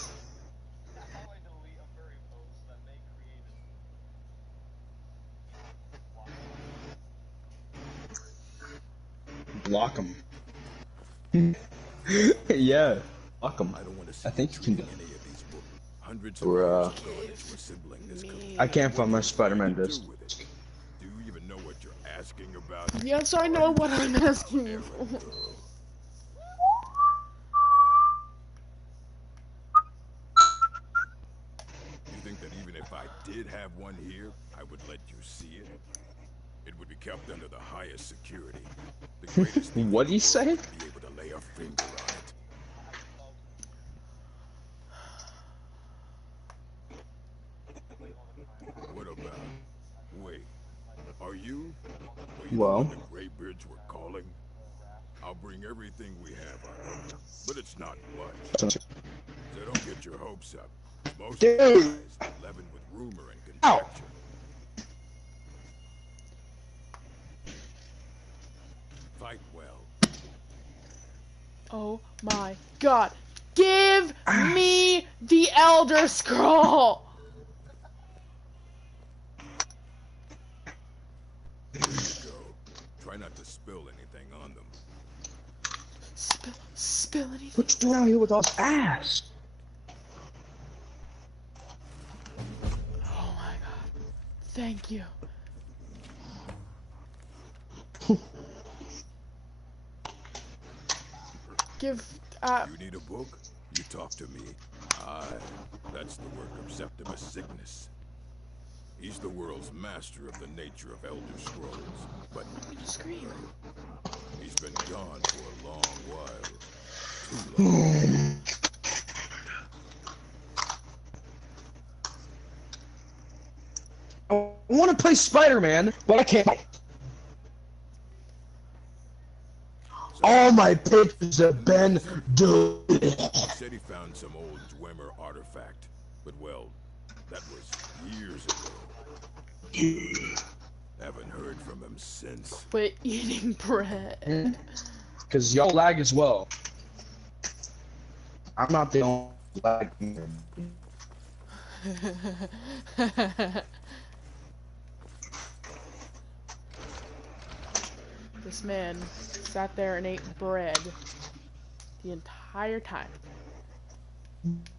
Block them. Yeah, block them. I think you can do. I can't find my Spider-Man disc. Do you even know what you're asking about? Yes, I know what I'm asking you for. You think that even if I did have one here, I would let you see it? It would be kept under the highest security. The greatest thing What did he say? be able to lay a finger on it. What about? Wait, are you? Well, the Greybeards were calling. I'll bring everything we have on them, but it's not much. So don't get your hopes up. Most of the guys are leavened with rumor and conjecture. Fight well. Oh my god. Give me the Elder Scroll! There you go. Try not to spill anything on them. Spill anything? What you doing out here with all this ass? Oh my god. Thank you. You need a book? You talk to me. Aye, that's the work of Septimus Sickness. He's the world's master of the nature of Elder Scrolls, but he's been gone for a long while. Too long. I want to play Spider-Man, but I can't. All my pictures have been deleted. He said he found some old Dwemer artifact, but well, that was years ago. Haven't heard from him since. Quit eating bread. Because y'all lag as well. I'm not the only lag. This man sat there and ate bread. the entire time. And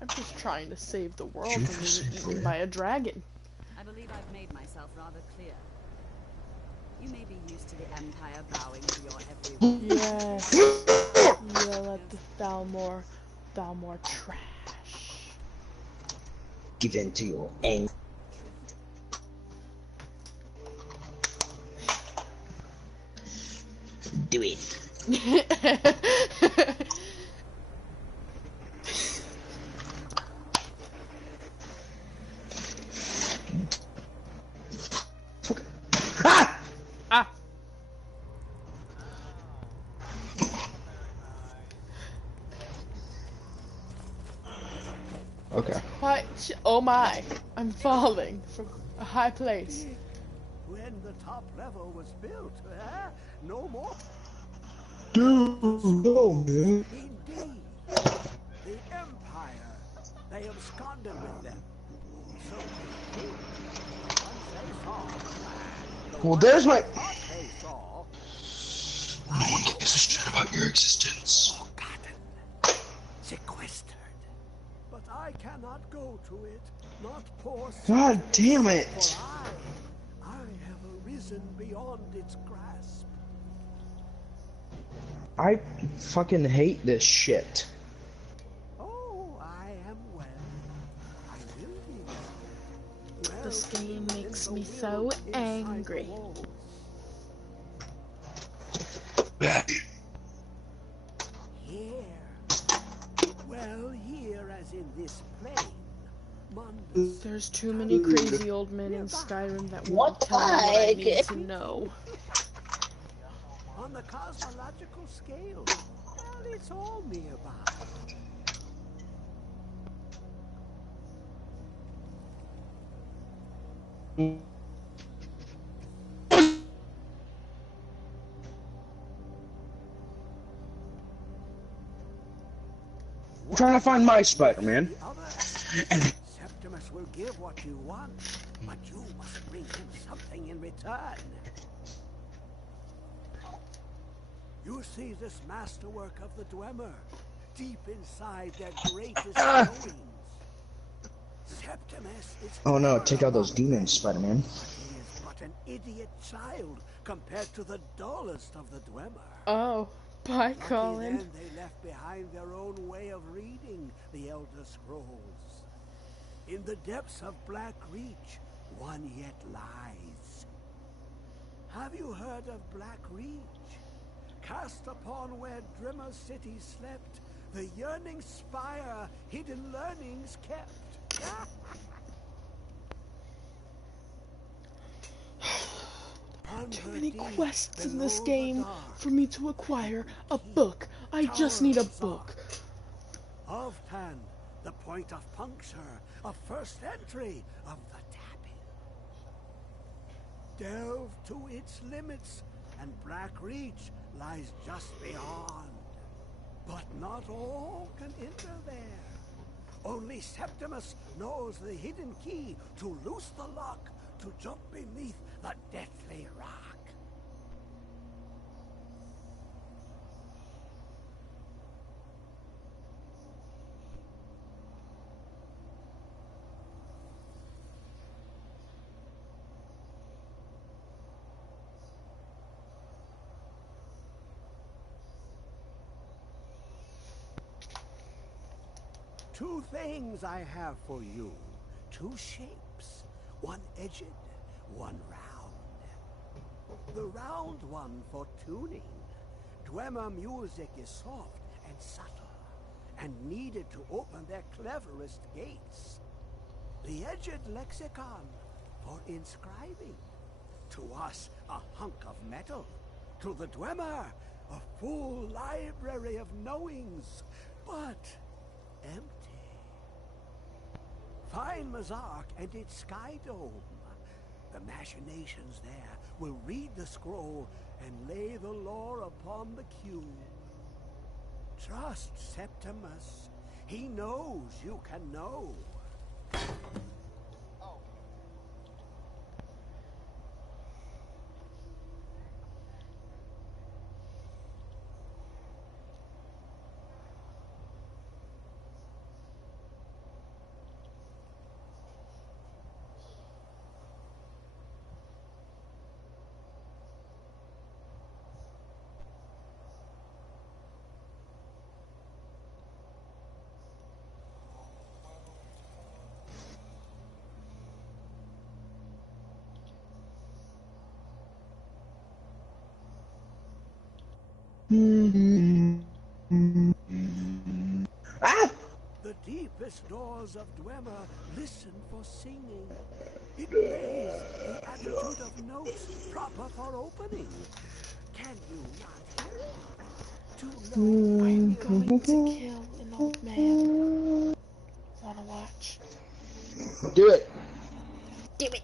I'm just trying to save the world from being eaten by a dragon. I believe I've made myself rather clear. You may be used to the Empire bowing to your every whim. Yes. Yell at the Thalmor trash. Give in to your anger. Do it. Ah! Okay. What? Oh my! I'm falling from a high place. When the top level was built, no more. Dude, no, man. Indeed. The Empire. They absconded with them. So they came. The ones they saw. Well, there's my. They saw. No one gives a shit about your existence. Forgotten. Sequestered. But I cannot go to it. Not poor. God damn it. For I have arisen beyond its grasp. I fucking hate this shit. Oh, I am well. I will be well. Well, This game makes me so angry. Here. Well, here as in this plane. Mundus. There's too many crazy old men in Skyrim that won't tell me what I need to know. On the cosmological scale, well, it's all nearby. I'm trying to find my Spider-Man. Septimus will give what you want, but you must bring him something in return. You see this masterwork of the Dwemer, deep inside their greatest knowings. Septimus is... Oh no, take out those demons, Spider-Man. He is but an idiot child compared to the dullest of the Dwemer. Oh, bye, Lucky Colin. then they left behind their own way of reading the Elder Scrolls. In the depths of Black Reach, one yet lies. Have you heard of Black Reach? Cast upon where Drimmer City slept, the yearning spire hidden learnings kept. Too many quests in this game for me to acquire a book. I just need a book. Of Tan, the point of puncture, a first entry of the tapping. Delve to its limits, and Black Reach lies just beyond. But not all can enter there. Only Septimus knows the hidden key to loose the lock, to jump beneath the deathly rock. Two things I have for you. Two shapes. One edged, one round. The round one for tuning. Dwemer music is soft and subtle, and needed to open their cleverest gates. The edged lexicon for inscribing. To us, a hunk of metal. To the Dwemer, a full library of knowings, but empty. Find Mazark and its sky dome. The machinations there will read the scroll and lay the lore upon the cube. Trust Septimus. He knows you can know. Ah! The deepest doors of Dwemer listen for singing. It plays the attitude of notes proper for opening. Can you not hear it? Too low. I'm going to kill an old man. Wanna watch? Do it. Do it.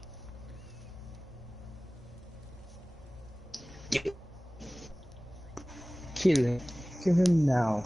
Kill him. Kill him now.